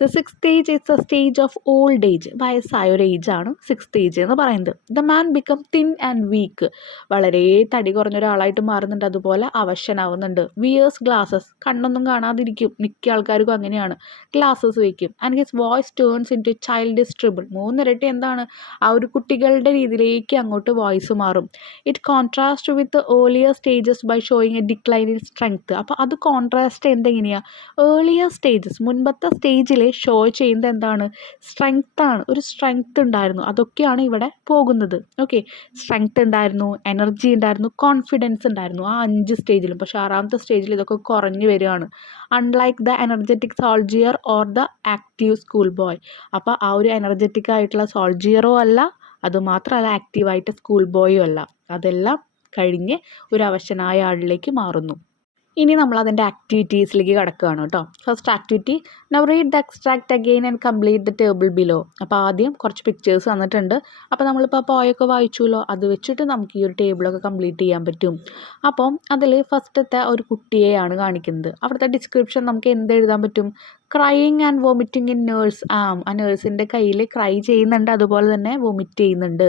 The 6th stage it's A stage of old age. വയസ്സായ ഒരു ഏജാണ് 6th സ്റ്റേജ് എന്ന് പറയുന്നത്. The man become thin and week. വളരെ തടി കുറഞ്ഞ ഒരാളായിട്ട് മാറുന്നുണ്ട്, അതുപോലെ അവശനാവുന്നുണ്ട്. Wears glasses. കണ്ണൊന്നും കാണാതിരിക്കും, മിക്ക ആൾക്കാർക്കും അങ്ങനെയാണ്, ഗ്ലാസസ് വയ്ക്കും. And his voice turns into childish treble. മൂന്നിരട്ടി എന്താണ്, ആ ഒരു കുട്ടികളുടെ രീതിയിലേക്ക് അങ്ങോട്ട് വോയിസ് മാറും. It contrast with earlier stages by showing a decline in strength. അപ്പോൾ അത് കോൺട്രാസ്റ്റ് എന്തെങ്ങനെയാണ്, ഏർലിയർ സ്റ്റേജസ് മുൻപത്തെ സ്റ്റേജിൽ ഷോ ചെയ്യുന്നത് എന്താണ്, സ്ട്രെങ്ത്താണ്. ഒരു സ്ട്രെങ്ത് ഉണ്ടായിരുന്നു, അതൊക്കെയാണ് ഇവിടെ പോകുന്നത്. ഓക്കെ, സ്ട്രെങ്ത് ഉണ്ടായിരുന്നു, എനർജി ഉണ്ടായിരുന്നു, കോൺഫിഡൻസ് ഉണ്ടായിരുന്നു ആ 5 സ്റ്റേജിലും. പക്ഷേ ആറാമത്തെ സ്റ്റേജിൽ ഇതൊക്കെ കുറഞ്ഞു വരികയാണ്. Unlike the energetic soldier or the active school boy. അപ്പോൾ ആ ഒരു എനർജറ്റിക് ആയിട്ടുള്ള സോൾജിയറോ അല്ല, അതുമാത്രമല്ല ആക്റ്റീവായിട്ട് സ്കൂൾ ബോയും അല്ല. അതെല്ലാം കഴിഞ്ഞ് ഒരു അവശനായ ആളിലേക്ക് മാറുന്നു. ഇനി നമ്മൾ അതിൻ്റെ ആക്ടിവിറ്റീസിലേക്ക് കടക്കുകയാണ് കേട്ടോ. First activity, now read the extract again and complete the table below. അപ്പോൾ ആദ്യം കുറച്ച് പിക്ചേഴ്സ് തന്നിട്ടുണ്ട്. അപ്പോൾ നമ്മളിപ്പോൾ പോയൊക്കെ വായിച്ചുല്ലോ, അത് വെച്ചിട്ട് നമുക്ക് ഈ ഒരു ടേബിളൊക്കെ കംപ്ലീറ്റ് ചെയ്യാൻ പറ്റും. അപ്പം അതിൽ ഫസ്റ്റത്തെ ഒരു കുട്ടിയെയാണ് കാണിക്കുന്നത്. അവിടുത്തെ ഡിസ്ക്രിപ്ഷൻ നമുക്ക് എന്ത് എഴുതാൻ പറ്റും, crying and vomiting in nurse arm. ആ നേഴ്സിൻ്റെ കയ്യിൽ ക്രൈ ചെയ്യുന്നുണ്ട്, അതുപോലെ തന്നെ വോമിറ്റ് ചെയ്യുന്നുണ്ട്.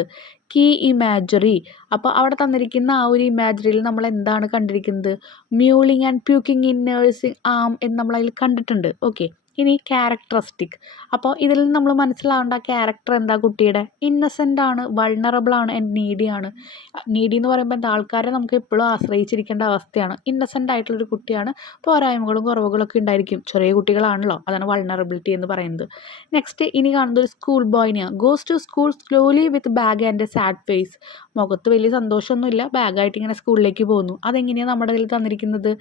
Key imagery. അപ്പോൾ അവിടെ തന്നിരിക്കുന്ന ആ ഒരു ഇമാജറിയിൽ നമ്മൾ എന്താണ് കണ്ടിരിക്കുന്നത്, mewling and puking in nursing arm എന്ന് നമ്മളതിൽ കണ്ടിട്ടുണ്ട്. ഓക്കെ, ഇനി ക്യാരക്ടറിസ്റ്റിക്. അപ്പോൾ ഇതിൽ നിന്ന് നമ്മൾ മനസ്സിലാവേണ്ട ക്യാരക്ടർ എന്താ, കുട്ടിയുടെ ഇന്നസെൻ്റ് ആണ്, വൾണറബിൾ ആണ്, ആൻഡ് നീഡി ആണ്. നീഡി എന്ന് പറയുമ്പോൾ എന്താ, ആൾക്കാരെ നമുക്ക് എപ്പോഴും ആശ്രയിച്ചിരിക്കേണ്ട അവസ്ഥയാണ്. ഇന്നസെൻ്റ് ആയിട്ടുള്ളൊരു കുട്ടിയാണ്, പോരായ്മകളും കുറവുകളൊക്കെ ഉണ്ടായിരിക്കും, ചെറിയ കുട്ടികളാണല്ലോ, അതാണ് വൾണറബിലിറ്റി എന്ന് പറയുന്നത്. നെക്സ്റ്റ്, ഇനി കാണുന്നത് ഒരു സ്കൂൾ ബോയിനെയാണ്. Goes to school slowly with bag and a sad face. മുഖത്ത് വലിയ സന്തോഷമൊന്നുമില്ല, ബാഗായിട്ട് ഇങ്ങനെ സ്കൂളിലേക്ക് പോകുന്നു. അതെങ്ങനെയാണ് നമ്മുടെ ഇതിൽ തന്നിരിക്കുന്നത്,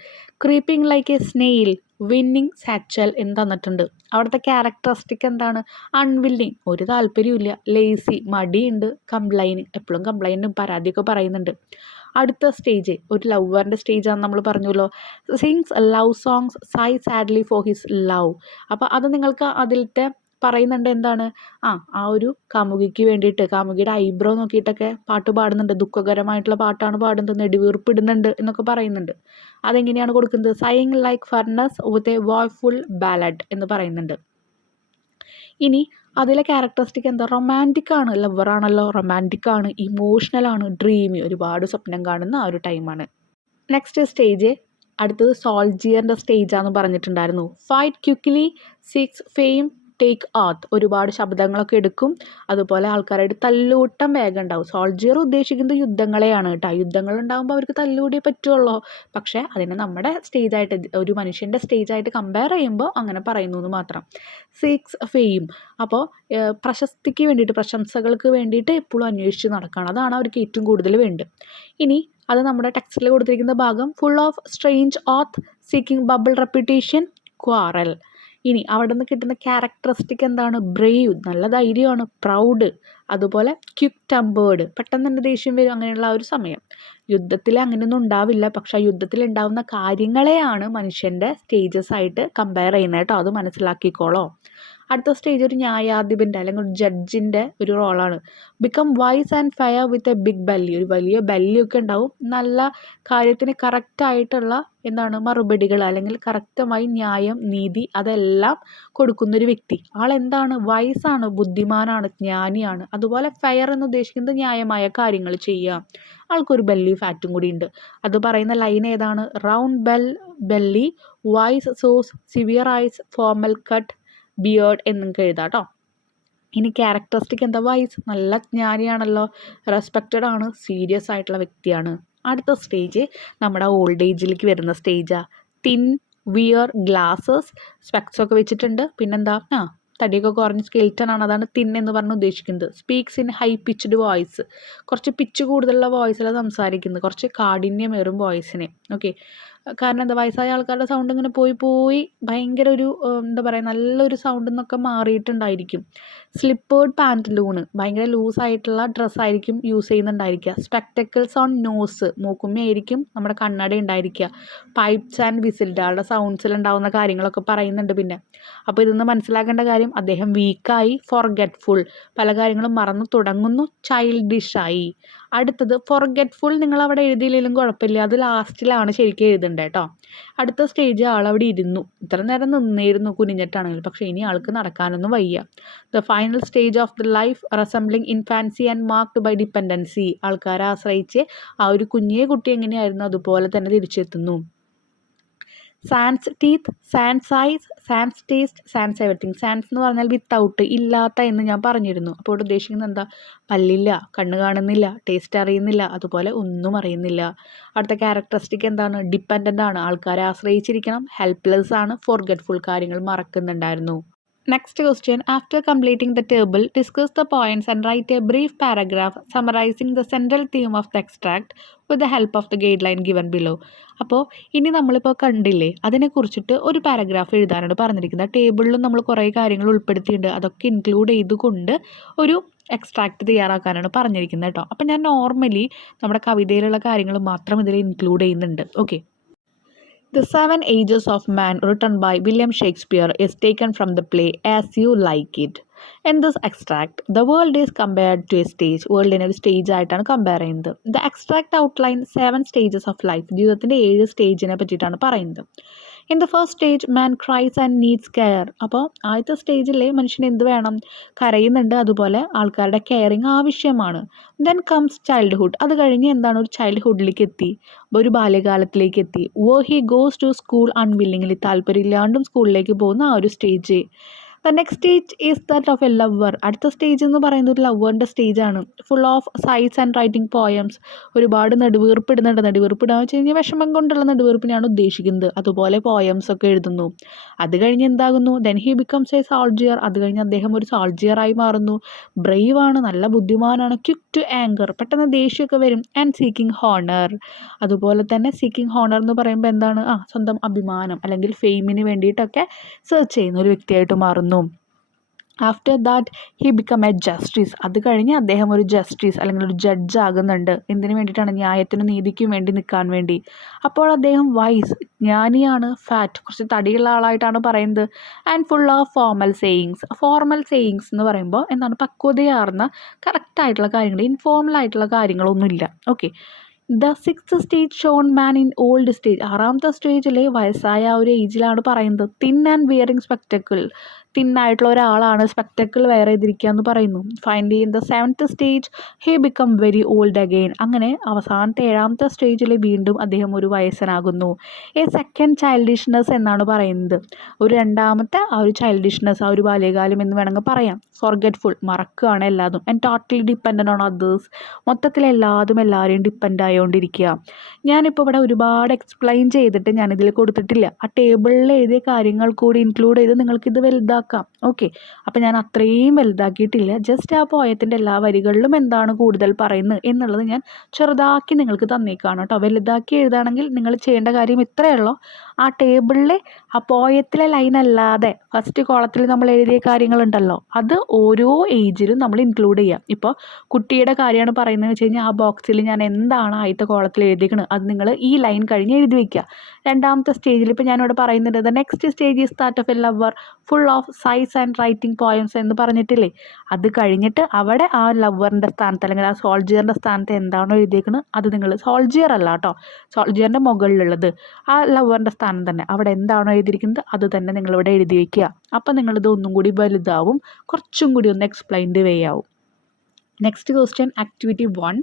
creeping like a snail, whining satchel എന്ന് തന്നിട്ടുണ്ട്. അവിടുത്തെ ക്യാരക്ടറിസ്റ്റിക് എന്താണ്, അൺവില്ലിങ്, ഒരു താല്പര്യമില്ല, ലേസി, മടിയുണ്ട്, കംപ്ലൈനിങ്, എപ്പോഴും കംപ്ലൈൻറ്റും പരാതിയൊക്കെ പറയുന്നുണ്ട്. അടുത്ത സ്റ്റേജ് ഒരു ലവറിൻ്റെ സ്റ്റേജാണെന്ന് നമ്മൾ പറഞ്ഞല്ലോ. Sings love songs, sigh sadly for his love. അപ്പോൾ അത് നിങ്ങൾക്ക് അതിലത്തെ പറയുന്നുണ്ട് എന്താണ്, ആ ഒരു കാമുകിക്ക് വേണ്ടിയിട്ട്, കാമുകിയുടെ ഐബ്രോ നോക്കിയിട്ടൊക്കെ പാട്ട് പാടുന്നുണ്ട്, ദുഃഖകരമായിട്ടുള്ള പാട്ടാണ് പാടുന്നത്, നെടുവീർപ്പിടുന്നുണ്ട് എന്നൊക്കെ പറയുന്നുണ്ട്. അതെങ്ങനെയാണ് കൊടുക്കുന്നത്, sighing like furnace with a woeful ballad എന്ന് പറയുന്നുണ്ട്. ഇനി അതിലെ ക്യാരക്ടറിസ്റ്റിക് എന്താ, റൊമാൻറ്റിക് ആണ്, ലവറാണല്ലോ, റൊമാൻറ്റിക് ആണ്, ഇമോഷണൽ ആണ്, ഡ്രീമി, ഒരുപാട് സ്വപ്നം കാണുന്ന ആ ഒരു ടൈമാണ്. നെക്സ്റ്റ് സ്റ്റേജ്, അടുത്തത് സോൾജിയറിൻ്റെ സ്റ്റേജാന്ന് പറഞ്ഞിട്ടുണ്ടായിരുന്നു. Fight quickly, seeks fame, take earth, ഒരുപാട് ശബ്ദങ്ങളൊക്കെ എടുക്കും. അതുപോലെ ആൾക്കാരായിട്ട് തല്ലൂട്ടം വേഗം ഉണ്ടാവും. സോൾജിയർ ഉദ്ദേശിക്കുന്നത് യുദ്ധങ്ങളെയാണ് കേട്ടോ. യുദ്ധങ്ങൾ ഉണ്ടാകുമ്പോൾ അവർക്ക് തല്ലുകൂടിയേ പറ്റുള്ളൂ. പക്ഷേ അതിനെ നമ്മുടെ സ്റ്റേജായിട്ട്, ഒരു മനുഷ്യൻ്റെ സ്റ്റേജായിട്ട് കമ്പയർ ചെയ്യുമ്പോൾ അങ്ങനെ പറയുന്നു എന്ന് മാത്രം. സീക്സ് ഫെയിം, അപ്പോൾ പ്രശസ്തിക്ക് വേണ്ടിയിട്ട്, പ്രശംസകൾക്ക് വേണ്ടിയിട്ട് എപ്പോഴും അന്വേഷിച്ച് നടക്കുകയാണ്. അതാണ് അവർക്ക് ഏറ്റവും കൂടുതൽ വേണ്ടത്. ഇനി അത് നമ്മുടെ ടെക്സ്റ്റിൽ കൊടുത്തിരിക്കുന്ന ഭാഗം full of strange oath seeking bubble reputation quarrel. ഇനി അവിടെ നിന്ന് കിട്ടുന്ന ക്യാരക്ടറിസ്റ്റിക് എന്താണ്? ബ്രേവ്, നല്ല ധൈര്യമാണ്. പ്രൗഡ്, അതുപോലെ ക്വിക്ക് ടെമ്പേർഡ്, പെട്ടെന്ന് തന്നെ ദേഷ്യം വരും, അങ്ങനെയുള്ള ആ ഒരു സമയം. യുദ്ധത്തിൽ അങ്ങനെയൊന്നും ഉണ്ടാവില്ല, പക്ഷെ ആ യുദ്ധത്തിൽ ഉണ്ടാവുന്ന കാര്യങ്ങളെയാണ് മനുഷ്യൻ്റെ സ്റ്റേജസ് ആയിട്ട് കമ്പയർ ചെയ്യുന്നത് കേട്ടോ. അത് മനസ്സിലാക്കിക്കോളോ. അടുത്ത സ്റ്റേജ് ഒരു ന്യായാധിപൻ്റെ അല്ലെങ്കിൽ ഒരു ജഡ്ജിൻ്റെ ഒരു റോളാണ്. Become wise and fair with a big belly, ഒരു വലിയ ബെല്ലിയൊക്കെ ഉണ്ടാവും. നല്ല കാര്യത്തിന് കറക്റ്റായിട്ടുള്ള മറുപടികൾ, അല്ലെങ്കിൽ കറക്റ്റമായി ന്യായം, നീതി അതെല്ലാം കൊടുക്കുന്നൊരു വ്യക്തി. ആളെന്താണ്? വൈസാണ്, ബുദ്ധിമാനാണ്, ജ്ഞാനിയാണ്. അതുപോലെ ഫെയർ എന്ന് ഉദ്ദേശിക്കുന്നത് ന്യായമായ കാര്യങ്ങൾ ചെയ്യുക. ആൾക്കൊരു ബെല്ലി ഫാറ്റും കൂടി ഉണ്ട്. അത് പറയുന്ന ലൈൻ ഏതാണ്? Round belly, wise saws, severe eyes, formal cut, beard എന്നൊക്കെ എഴുതാം കേട്ടോ. ഇനി ക്യാരക്ടറിസ്റ്റിക് എന്താ? വൈസ്, നല്ല ജ്ഞാനിയാണല്ലോ, റെസ്പെക്റ്റഡ് ആണ്, സീരിയസ് ആയിട്ടുള്ള വ്യക്തിയാണ്. അടുത്ത സ്റ്റേജ് നമ്മുടെ ഓൾഡ് ഏജിലേക്ക് വരുന്ന സ്റ്റേജാണ്. തിൻ, വിയർ ഗ്ലാസസ്, സ്പെക്സൊക്കെ വെച്ചിട്ടുണ്ട്. പിന്നെന്താ? തടിയൊക്കെ കുറഞ്ഞ് സ്കെൽറ്റൺ ആണ്, അതാണ് തിൻ എന്ന് പറഞ്ഞ് ഉദ്ദേശിക്കുന്നത്. Speaks in high pitched voice, കുറച്ച് പിച്ച് കൂടുതലുള്ള വോയിസിലാണ് സംസാരിക്കുന്നത്, കുറച്ച് കാഠിന്യമേറും വോയിസിന്. ഓക്കെ, കാരണം എന്താ? വയസ്സായ ആൾക്കാരുടെ സൗണ്ട് ഇങ്ങനെ പോയി ഭയങ്കര ഒരു നല്ലൊരു സൗണ്ടിൽ നിന്നൊക്കെ മാറിയിട്ടുണ്ടായിരിക്കും. സ്ലിപ്പേർഡ് പാൻറ്റലൂണ്, ഭയങ്കര ലൂസായിട്ടുള്ള ഡ്രസ്സായിരിക്കും യൂസ് ചെയ്യുന്നുണ്ടായിരിക്കുക. സ്പെക്ടക്കിൾസ് ഓൺ നോസ്, മൂക്കുമ്മയായിരിക്കും നമ്മുടെ കണ്ണട ഉണ്ടായിരിക്കുക. പൈപ്സ് ആൻഡ് വിസിൽഡ്, ആളുടെ സൗണ്ട്സിലുണ്ടാവുന്ന കാര്യങ്ങളൊക്കെ പറയുന്നുണ്ട്. പിന്നെ അപ്പോൾ ഇതൊന്ന് മനസ്സിലാക്കേണ്ട കാര്യം, അദ്ദേഹം വീക്കായി, ഫോർഗെറ്റ്ഫുൾ, പല കാര്യങ്ങളും മറന്നു തുടങ്ങുന്നു, ചൈൽഡിഷായി. അടുത്തത് ഫോർഗെറ്റ്ഫുൾ, നിങ്ങളവിടെ എഴുതിയില്ലെങ്കിലും കുഴപ്പമില്ല, അത് ലാസ്റ്റിലാണ് ശരിക്കും എഴുതേണ്ടത് കേട്ടോ. അടുത്ത സ്റ്റേജ് ആളവിടെ ഇരുന്നു, ഇത്ര നേരം നിന്നിരുന്നു കുനിഞ്ഞിട്ടാണെങ്കിൽ, പക്ഷേ ഇനി ആൾക്ക് നടക്കാനൊന്നും വയ്യ. The final stage of the life resembling infancy and marked by dependency, ആൾക്കാരെ ആശ്രയിച്ച് ആ ഒരു കുഞ്ഞേ കുട്ടി എങ്ങനെയായിരുന്നു അതുപോലെ തന്നെ തിരിച്ചെത്തുന്നു. Sans teeth, sans eyes, sans taste, sans everything. Sans എന്ന് പറഞ്ഞാൽ വിത്തൗട്ട്, ഇല്ലാത്ത എന്ന് ഞാൻ പറഞ്ഞിരുന്നു. അപ്പോൾ ഇവിടെ ഉദ്ദേശിക്കുന്നത് എന്താ? പല്ലില്ല, കണ്ണ് കാണുന്നില്ല, ടേസ്റ്റ് അറിയുന്നില്ല, അതുപോലെ ഒന്നും അറിയുന്നില്ല. അടുത്ത ക്യാരക്ടറിസ്റ്റിക് എന്താണ്? ഡിപ്പെൻഡൻ്റ് ആണ്, ആൾക്കാരെ ആശ്രയിച്ചിരിക്കണം. ഹെൽപ്ലെസ് ആണ്, ഫോർഗെറ്റ്ഫുൾ, കാര്യങ്ങൾ മറക്കുന്നുണ്ടായിരുന്നു. Next question. After completing the table, discuss the points and write a brief paragraph summarizing the central theme of the extract with the help of the guideline given below. അപ്പോൾ ഇനി നമ്മളിപ്പോൾ കണ്ടില്ലേ, അതിനെക്കുറിച്ചിട്ട് ഒരു paragraph എഴുതാനാണ് പറഞ്ഞിരിക്കുന്നത്. ടേബിളിലും നമ്മൾ കുറേ കാര്യങ്ങൾ ഉൾപ്പെടുത്തിയിട്ടുണ്ട്, അതൊക്കെ ഇൻക്ലൂഡ് ചെയ്തുകൊണ്ട് ഒരു എക്സ്ട്രാക്റ്റ് തയ്യാറാക്കാനാണ് പറഞ്ഞിരിക്കുന്നത് കേട്ടോ. അപ്പം ഞാൻ നോർമലി നമ്മുടെ കവിതയിലുള്ള കാര്യങ്ങൾ മാത്രം ഇതിൽ ഇൻക്ലൂഡ് ചെയ്യുന്നുണ്ട്. Okay. The 7 Ages of Man, written by William Shakespeare, is taken from the play As You Like It. In this extract, the world is compared to a stage. വേൾഡിനെ ഒരു സ്റ്റേജ് ആയിട്ടാണ് compare ചെയ്യുന്നത്. The extract outlines 7 stages of life. ജീവിതത്തിൻ്റെ 7 സ്റ്റേജിനെ പറ്റിയിട്ടാണ് പറയുന്നത്. In the first stage man cries and needs care. അപ്പോൾ ആദ്യത്തെ സ്റ്റേജിൽ മനുഷ്യന് എന്ത് വേണം? കരയുന്നുണ്ട്, അതുപോലെ ആൾക്കാരുടെ കെയറിങ് ആവശ്യമാണ്. ദെൻ കംസ് ചൈൽഡ്ഹുഡ്, അത് കഴിഞ്ഞ് എന്താണ്? ഒരു ചൈൽഡ്ഹുഡിലേക്ക് എത്തി, ഒരു ബാല്യകാലത്തിലേക്ക് എത്തി. He goes to school unwillingly, താല്പര്യമില്ലാണ്ടും സ്കൂളിലേക്ക് പോകുന്ന ആ ഒരു stage. The next stage is that of a lover. അടുത്ത സ്റ്റേജ് എന്ന് പറയുന്നത് ഒരു ലവറിൻ്റെ സ്റ്റേജാണ്. ഫുൾ ഓഫ് സൈറ്റ്സ് ആൻഡ് റൈറ്റിംഗ് പോയംസ്, ഒരുപാട് നെടുവീർപ്പിടുന്നുണ്ട്. നെടുവീർപ്പിടാന്ന് വെച്ച് കഴിഞ്ഞാൽ വിഷമം കൊണ്ടുള്ള നെടുവീർപ്പിനെയാണ് ഉദ്ദേശിക്കുന്നത്. അതുപോലെ പോയംസ് ഒക്കെ എഴുതുന്നു. അത് കഴിഞ്ഞ് എന്താകുന്നു? Then he becomes A soldier, അത് കഴിഞ്ഞ് അദ്ദേഹം ഒരു സോൾജിയറായി മാറുന്നു. ബ്രേവ് ആണ്, നല്ല ബുദ്ധിമാനാണ്. ക്വിക്ക് ടു ആങ്കർ, പെട്ടെന്ന് ദേഷ്യമൊക്കെ വരും. ആൻഡ് സീക്കിംഗ് ഹോണർ, അതുപോലെ തന്നെ സീക്കിംഗ് ഹോണർ എന്ന് പറയുമ്പോൾ എന്താണ്? സ്വന്തം അഭിമാനം അല്ലെങ്കിൽ ഫെയിമിന് വേണ്ടിയിട്ടൊക്കെ സെർച്ച് ചെയ്യുന്ന ഒരു വ്യക്തിയായിട്ട് മാറുന്നു. After that he become A justice, അത് കഴിഞ്ഞ് അദ്ദേഹം ഒരു ജസ്റ്റിസ് അല്ലെങ്കിൽ ഒരു ജഡ്ജ് ആകുന്നുണ്ട്. എന്തിനു വേണ്ടിയിട്ടാണ്? ന്യായത്തിനും നീതിക്കും വേണ്ടി നിൽക്കാൻ വേണ്ടി. അപ്പോൾ അദ്ദേഹം വൈസ്, ജ്ഞാനിയാണ്. ഫാറ്റ്, കുറച്ച് തടിയുള്ള ആളായിട്ടാണ് പറയുന്നത്. And full of formal sayings. Formal sayings എന്ന് പറയുമ്പോൾ എന്താണ്? പക്വതയാർന്ന കറക്റ്റായിട്ടുള്ള കാര്യങ്ങൾ, ഇൻഫോർമൽ ആയിട്ടുള്ള കാര്യങ്ങളൊന്നുമില്ല. Okay. The sixth stage shown man in old stage. 6ാമത്തെ സ്റ്റേജിൽ വയസ്സായ ഒരു ഏജിലാണ് പറയുന്നത്. തിൻ ആൻഡ് വിയറിങ് സ്പെക്ടക്കിൾ, തിന്നായിട്ടുള്ള ഒരാളാണ് സ്പെക്ടക്കിൾ വെയർ ചെയ്തിരിക്കുക എന്ന് പറയുന്നു. Finally in the 7th stage he become very old again. അങ്ങനെ അവസാനത്തെ 7ാമത്തെ സ്റ്റേജിൽ വീണ്ടും അദ്ദേഹം ഒരു വയസ്സനാകുന്നു. എ സെക്കൻഡ് ചൈൽഡിഷ്നെസ് എന്നാണ് പറയുന്നത്. ഒരു രണ്ടാമത്തെ ആ ഒരു ചൈൽഡിഷ്നെസ്, ആ ഒരു ബാല്യകാലം എന്ന് വേണമെങ്കിൽ പറയാം. ഫോർഗെറ്റ്ഫുൾ, മറക്കുകയാണ് എല്ലാതും. And totally dependent on others, മൊത്തത്തിൽ എല്ലാവരെയും ഡിപ്പെൻഡ് ആയിക്കൊണ്ടിരിക്കുക. ഞാനിപ്പോൾ ഇവിടെ ഒരുപാട് എക്സ്പ്ലെയിൻ ചെയ്തിട്ട് ഞാനിതിൽ കൊടുത്തിട്ടില്ല. ആ ടേബിളിൽ എഴുതിയ കാര്യങ്ങൾ കൂടി ഇൻക്ലൂഡ് ചെയ്ത് നിങ്ങൾക്കിത് വലുതാക്കാം. ഓക്കെ, അപ്പോൾ ഞാൻ അത്രയും വലുതാക്കിയിട്ടില്ല. ജസ്റ്റ് ആ പോയത്തിൻ്റെ എല്ലാ വരികളിലും എന്താണ് കൂടുതൽ പറയുന്നത് എന്നുള്ളത് ഞാൻ ചെറുതാക്കി നിങ്ങൾക്ക് തന്നേക്കാണ് കേട്ടോ. വലുതാക്കി എഴുതുകയാണെങ്കിൽ നിങ്ങൾ ചെയ്യേണ്ട കാര്യം ഇത്രയേ ഉള്ളൂ. ആ ടേബിളിൽ ആ പോയത്തിലെ ലൈൻ അല്ലാതെ ഫസ്റ്റ് കോളത്തിൽ നമ്മൾ എഴുതിയ കാര്യങ്ങളുണ്ടല്ലോ, അത് ഓരോ ഏജിലും നമ്മൾ ഇൻക്ലൂഡ് ചെയ്യാം. ഇപ്പോൾ കുട്ടിയുടെ കാര്യമാണ് പറയുന്നത് വെച്ച് കഴിഞ്ഞാൽ ആ ബോക്സിൽ ഞാൻ എന്താണ് ആദ്യത്തെ കോളത്തിൽ എഴുതിയിരിക്കുന്നത് അത് നിങ്ങൾ ഈ ലൈൻ കഴിഞ്ഞ് എഴുതി വയ്ക്കുക. രണ്ടാമത്തെ സ്റ്റേജിൽ ഇപ്പോൾ ഞാനിവിടെ പറയുന്നത് the next stage is that of a lover full of size and writing poems എന്ന് പറഞ്ഞിട്ടില്ലേ, അത് കഴിഞ്ഞിട്ട് അവിടെ ആ ലവറിൻ്റെ സ്ഥാനത്ത് അല്ലെങ്കിൽ ആ സോൾജിയറിൻ്റെ സ്ഥാനത്ത് എന്താണോ എഴുതിയേക്കുന്നത് അത് നിങ്ങൾ, സോൾജിയർ അല്ല കേട്ടോ, സോൾജിയറിൻ്റെ മുകളിലുള്ളത് ആ ലവറിൻ്റെ സ്ഥാനം തന്നെ, അവിടെ എന്താണോ എഴുതിയിരിക്കുന്നത് അത് തന്നെ നിങ്ങളിവിടെ എഴുതി വയ്ക്കുക. അപ്പം നിങ്ങളിത് ഒന്നും കൂടി വലുതാവും, കുറച്ചും കൂടി ഒന്ന് എക്സ്പ്ലെയിൻഡ് വേ ആവും. Next question, activity 1,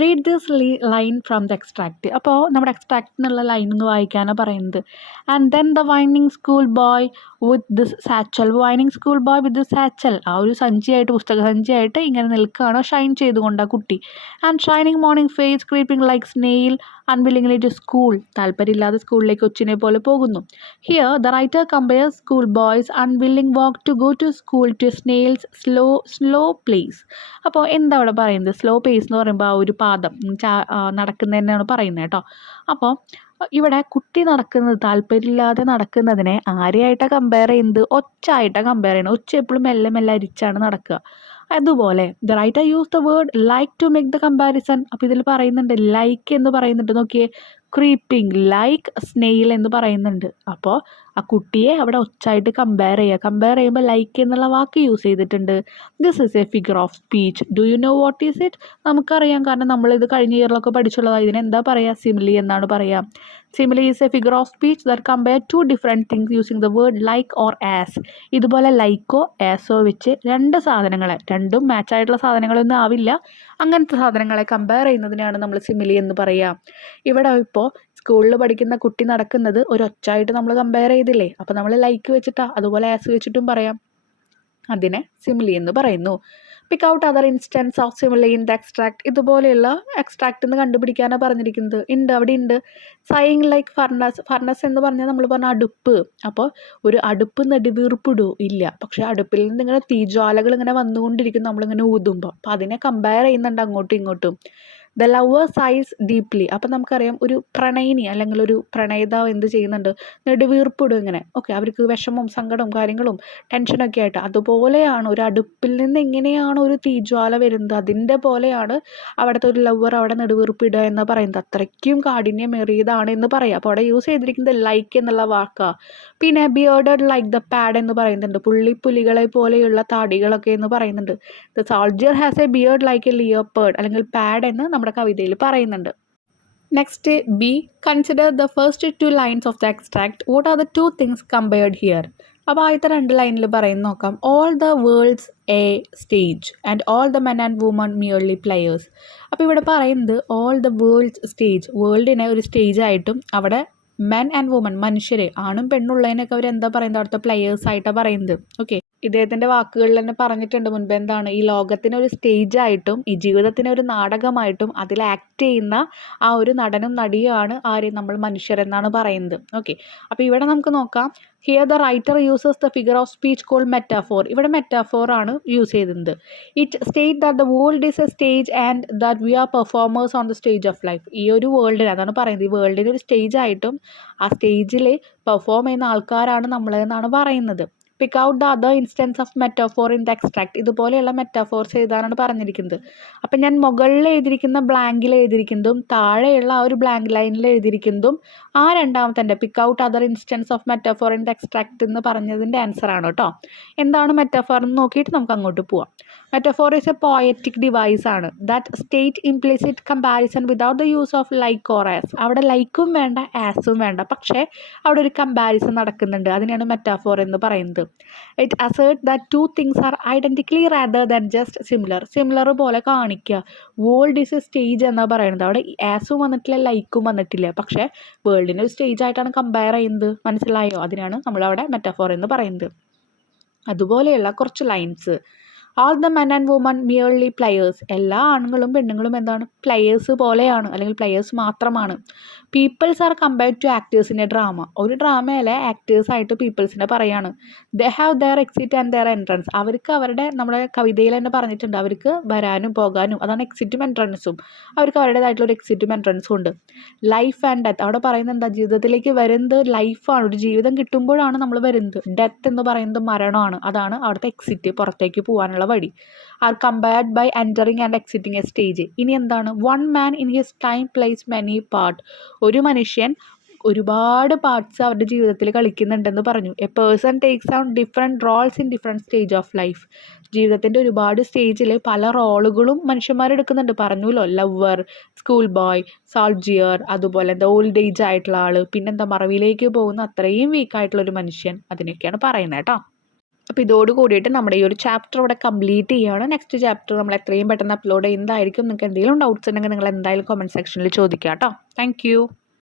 read this line from the extract. അപ്പോൾ നമ്മുടെ എക്സ്ട്രാക്റ്റ് എന്നുള്ള ലൈൻ ഒന്ന് വായിക്കാനാണ് പറയുന്നത്. And then the whining school boy with this satchel. Whining school boy with this satchel, ആ ഒരു സഞ്ചിയായിട്ട്, പുസ്തക സഞ്ചിയായിട്ട് ഇങ്ങനെ നിൽക്കുകയാണ്, ഷൈൻ ചെയ്തുകൊണ്ട് ആ കുട്ടി. And shining morning face creeping like snail unwillingly to school. താല്പര്യമില്ലാതെ സ്കൂളിലേക്ക് കൊച്ചിനെ പോലെ പോകുന്നു. Here the writer compares school boys unwilling walk to go to school to snails slow place. അപ്പോൾ എന്താ അവിടെ പറയുന്നത്? സ്ലോ പേസ് എന്ന് പറയുമ്പോൾ ആ ഒരു പാദം നടക്കുന്നതന്നെയാണ് പറയുന്നത് കേട്ടോ. അപ്പോൾ ഇവിടെ കുട്ടി നടക്കുന്നത്, താല്പര്യമില്ലാതെ നടക്കുന്നതിനെ ആരെയായിട്ടാണ് കമ്പയർ ചെയ്യുന്നത്? ഒച്ചായിട്ടാണ് കമ്പയർ ചെയ്യുന്നത്. ഒച്ച എപ്പോഴും മെല്ലെ മെല്ലെ അരിച്ചാണ് നടക്കുക. അതുപോലെ the writer use the word like to make the comparison. അപ്പോൾ ഇതിൽ പറയുന്നുണ്ട് ലൈക്ക് എന്ന് പറയുന്നുണ്ട്. നോക്കിയേ, ക്രീപ്പിംഗ് ലൈക്ക് സ്നെയിൽ എന്ന് പറയുന്നുണ്ട്. അപ്പോൾ ആ കുട്ടിയെ അവിടെ ഒച്ചായിട്ട് കമ്പയർ ചെയ്യുമ്പോൾ ലൈക്ക് എന്നുള്ള വാക്ക് യൂസ് ചെയ്തിട്ടുണ്ട്. This is a figure of speech. Do you know what is it? നമുക്കറിയാം, കാരണം നമ്മളിത് കഴിഞ്ഞ ഇയറിലൊക്കെ പഠിച്ചുള്ളതാണ്. ഇതിനെന്താ പറയുക? സിമിലി എന്നാണ് പറയുക. Simile is a figure of speech that compare two different things using the word like or as. ഇതുപോലെ ലൈക്കോ ആസോ വെച്ച് രണ്ട് സാധനങ്ങളെ, രണ്ടും മാച്ചായിട്ടുള്ള സാധനങ്ങളൊന്നും ആവില്ല, അങ്ങനത്തെ സാധനങ്ങളെ കമ്പയർ ചെയ്യുന്നതിനാണ് നമ്മൾ സിമിലി എന്ന് പറയുക. ഇവിടെ ഇപ്പോൾ സ്കൂളിൽ പഠിക്കുന്ന കുട്ടി നടക്കുന്നത് ഒരൊച്ചായിട്ട് നമ്മൾ കമ്പയർ ചെയ്തില്ലേ, അപ്പോൾ നമ്മൾ ലൈക്ക് വെച്ചിട്ടാ, അതുപോലെ ആസ് വെച്ചിട്ടും പറയാം. അതിനെ സിമിലി എന്ന് പറയുന്നു. പിക്ക് out other instance of simile in the extract. ഇതുപോലെയുള്ള എക്സ്ട്രാക്ട് എന്ന് കണ്ടുപിടിക്കാനാണ് പറഞ്ഞിരിക്കുന്നത്. അവിടെ ഉണ്ട്. സൈയിങ് ലൈക്ക് ഫർണസ്. ഫർണസ് എന്ന് പറഞ്ഞാൽ നമ്മൾ പറഞ്ഞ അടുപ്പ്. അപ്പോൾ ഒരു അടുപ്പ് നെടുവീർപ്പിടൂ ഇല്ല, പക്ഷേ അടുപ്പിൽ നിന്ന് ഇങ്ങനെ തീജ്വാലകൾ ഇങ്ങനെ വന്നുകൊണ്ടിരിക്കും നമ്മളിങ്ങനെ ഊതുമ്പോൾ. അപ്പോൾ അതിനെ കമ്പയർ ചെയ്യുന്നുണ്ട് അങ്ങോട്ടും ഇങ്ങോട്ടും. The lover size deeply. അപ്പം നമുക്കറിയാം, ഒരു പ്രണയിനി അല്ലെങ്കിൽ ഒരു പ്രണയിതാവ് എന്ത് ചെയ്യുന്നുണ്ട്? നെടുവീർപ്പിടും ഇങ്ങനെ. ഓക്കെ, അവർക്ക് വിഷമവും സങ്കടവും കാര്യങ്ങളും ടെൻഷനൊക്കെ ആയിട്ട്. അതുപോലെയാണ് ഒരു അടുപ്പിൽ നിന്ന് എങ്ങനെയാണ് ഒരു തീജ്വാല വരുന്നത്, അതിൻ്റെ പോലെയാണ് അവിടുത്തെ ഒരു ലവർ അവിടെ നെടുവീർപ്പിടുക എന്ന് പറയുന്നത്. അത്രയ്ക്കും കാഠിന്യമേറിയതാണ് എന്ന് പറയാം. അപ്പോൾ അവിടെ യൂസ് ചെയ്തിരിക്കുന്നത് ലൈക്ക് എന്നുള്ള വാക്കാണ്. പിന്നെ ബിയേർഡഡ് ലൈക്ക് ദ പാഡ് എന്ന് പറയുന്നുണ്ട്. പുലികളെ പോലെയുള്ള താടികളൊക്കെ എന്ന് പറയുന്നുണ്ട്. The soldier has a beard like a leopard, അല്ലെങ്കിൽ പാഡ് എന്ന് നമ്മുടെ കവിതയിൽ പറയുന്നുണ്ട്. Next B, consider the first 2 lines of the extract. What are the 2 things compared here? അപ്പോൾ ആദ്യത്തെ 2 ലൈനിൽ പറയുന്ന നോക്കാം. All the world's a stage and all the men and women merely players. അപ്പോൾ ഇവിടെ പറയുന്നത് ഓൾ ദ വേൾഡ്സ് സ്റ്റേജ്, വേൾഡിനെ ഒരു സ്റ്റേജായിട്ടും അവിടെ മെൻ ആൻഡ് വുമൺ, മനുഷ്യരെ, ആണും പെണ്ണുള്ളതിനൊക്കെ അവരെന്താ പറയുന്നത്? അവിടുത്തെ പ്ലെയേഴ്സ് ആയിട്ടാണ് പറയുന്നത്. ഓക്കെ, ഇദ്ദേഹത്തിൻ്റെ വാക്കുകളിൽ തന്നെ പറഞ്ഞിട്ടുണ്ട് മുൻപ്, എന്താണ് ഈ ലോകത്തിനെ ഒരു സ്റ്റേജായിട്ടും ഈ ജീവിതത്തിനെ ഒരു നാടകമായിട്ടും അതിൽ ആക്ട് ചെയ്യുന്ന ആ ഒരു നടനും നടിയുമാണ് ആര്? നമ്മൾ മനുഷ്യരെന്നാണ് പറയുന്നത്. ഓക്കെ, അപ്പോൾ ഇവിടെ നമുക്ക് നോക്കാം. Here the writer uses the figure of speech called metaphor. ഇവിടെ മെറ്റാഫോർ ആണ് യൂസ് ചെയ്യുന്നത്. It state that the world is a stage and that we are performers on the stage of life. ഈ ഒരു വേൾഡിന്, അതാണ് പറയുന്നത്, ഈ വേൾഡിന് ഒരു സ്റ്റേജായിട്ടും ആ സ്റ്റേജിൽ പെർഫോം ചെയ്യുന്ന ആൾക്കാരാണ് നമ്മളെന്നാണ് പറയുന്നത്. Pick out the other instance of metaphor in the extract. ഇതുപോലെയുള്ള മെറ്റാഫോർസ് എഴുതാനാണ് പറഞ്ഞിരിക്കുന്നത്. അപ്പം ഞാൻ മുകളിൽ എഴുതിയിരിക്കുന്ന ബ്ലാങ്കിൽ എഴുതിയിരിക്കുന്നതും താഴെയുള്ള ആ ഒരു ബ്ലാങ്ക് ലൈനിൽ എഴുതിയിരിക്കുന്നതും ആ രണ്ടാമത്തെ pick out other instance of metaphor in the extract എന്ന് പറഞ്ഞതിൻ്റെ ആൻസറാണ് കേട്ടോ. എന്താണ് മെറ്റാഫോർ എന്ന് നോക്കിയിട്ട് നമുക്ക് അങ്ങോട്ട് പോവാം. മെറ്റാഫോർ ഈസ് എ പോയറ്റിക് ഡിവൈസ് ആണ് that state implicit comparison without the use of like or as. അവിടെ ലൈക്കും വേണ്ട ആസും വേണ്ട, പക്ഷേ അവിടെ ഒരു കമ്പാരിസൺ നടക്കുന്നുണ്ട്. അതിനെയാണ് മെറ്റാഫോർ എന്ന് പറയുന്നത്. It assert that two things are identically rather than just similar പോലെ കാണിക്കുക. വേൾഡ് ഈസ് എ സ്റ്റേജ് എന്നാണ് പറയുന്നത്. അവിടെ ആസും വന്നിട്ടില്ല, ലൈക്കും വന്നിട്ടില്ല. പക്ഷേ വേൾഡിനെ ഒരു സ്റ്റേജ് ആയിട്ടാണ് കമ്പയർ ചെയ്യുന്നത്. മനസ്സിലായോ? അതിനാണ് നമ്മളവിടെ മെറ്റഫോർ എന്ന് പറയുന്നത്. അതുപോലെയുള്ള കുറച്ച് lines. All the men and women merely players. എല്ലാ ആണുങ്ങളും പെണ്ണുങ്ങളും എന്താണ്? പ്ലെയേഴ്സ് പോലെയാണ്, അല്ലെങ്കിൽ പ്ലെയേഴ്സ് മാത്രമാണ്. Peoples are compared to actors in a drama. ഒരു ഡ്രാമയിലെ ആക്ടേഴ്സായിട്ട് പീപ്പിൾസിനെ പറയാണ്. They have their exit and their entrance. അവർക്ക് അവരുടെ, നമ്മുടെ കവിതയിൽ തന്നെ പറഞ്ഞിട്ടുണ്ട്, അവർക്ക് വരാനും പോകാനും, അതാണ് എക്സിറ്റും എൻട്രൻസും. അവർക്ക് അവരുടേതായിട്ടുള്ള ഒരു എക്സിറ്റും എൻട്രൻസും ഉണ്ട്. Life and death. അവിടെ പറയുന്നത് എന്താ? ജീവിതത്തിലേക്ക് വരുന്നത് ലൈഫാണ്. ഒരു ജീവിതം കിട്ടുമ്പോഴാണ് നമ്മൾ വരുന്നത്. ഡെത്ത് എന്ന് പറയുന്നത് മരണമാണ്. അതാണ് അവിടുത്തെ എക്സിറ്റ്, പുറത്തേക്ക് പോകാനുള്ള വഴി. Are compared by entering and exiting a stage. ഇനി എന്താണ്? One man in his time plays many part. ഒരു മനുഷ്യൻ ഒരുപാട് പാർട്സ് അവരുടെ ജീവിതത്തിൽ കളിക്കുന്നുണ്ടെന്ന് പറഞ്ഞു. A person takes on different roles in different stage of life. ജീവിതത്തിൻ്റെ ഒരുപാട് സ്റ്റേജിൽ പല റോളുകളും മനുഷ്യന്മാരെടുക്കുന്നുണ്ട്. പറഞ്ഞല്ലോ, ലവർ, സ്കൂൾ ബോയ്, സോൾജിയർ, അതുപോലെ എന്താ ഓൾഡ് ഏജ് ആയിട്ടുള്ള ആൾ, പിന്നെന്താ മറവിയിലേക്ക് പോകുന്ന അത്രയും വീക്കായിട്ടുള്ള ഒരു മനുഷ്യൻ. അതിനൊക്കെയാണ് പറയുന്നത് കേട്ടോ. അപ്പോൾ ഇതോട് കൂടിയിട്ട് നമ്മുടെ ഈ ഒരു ചാപ്റ്റർ ഇവിടെ കംപ്ലീറ്റ് ചെയ്യുകയാണ്. നെക്സ്റ്റ് ചാപ്റ്റർ നമ്മൾ എത്രയും പെട്ടെന്ന് അപ്ലോഡ് ചെയ്യുന്നതായിരിക്കും. നിങ്ങൾക്ക് എന്തെങ്കിലും ഡൗട്ട്സ് ഉണ്ടെങ്കിൽ നിങ്ങൾ എന്തായാലും കമൻറ്റ് സെക്ഷനിൽ ചോദിക്കാം കേട്ടോ. താങ്ക്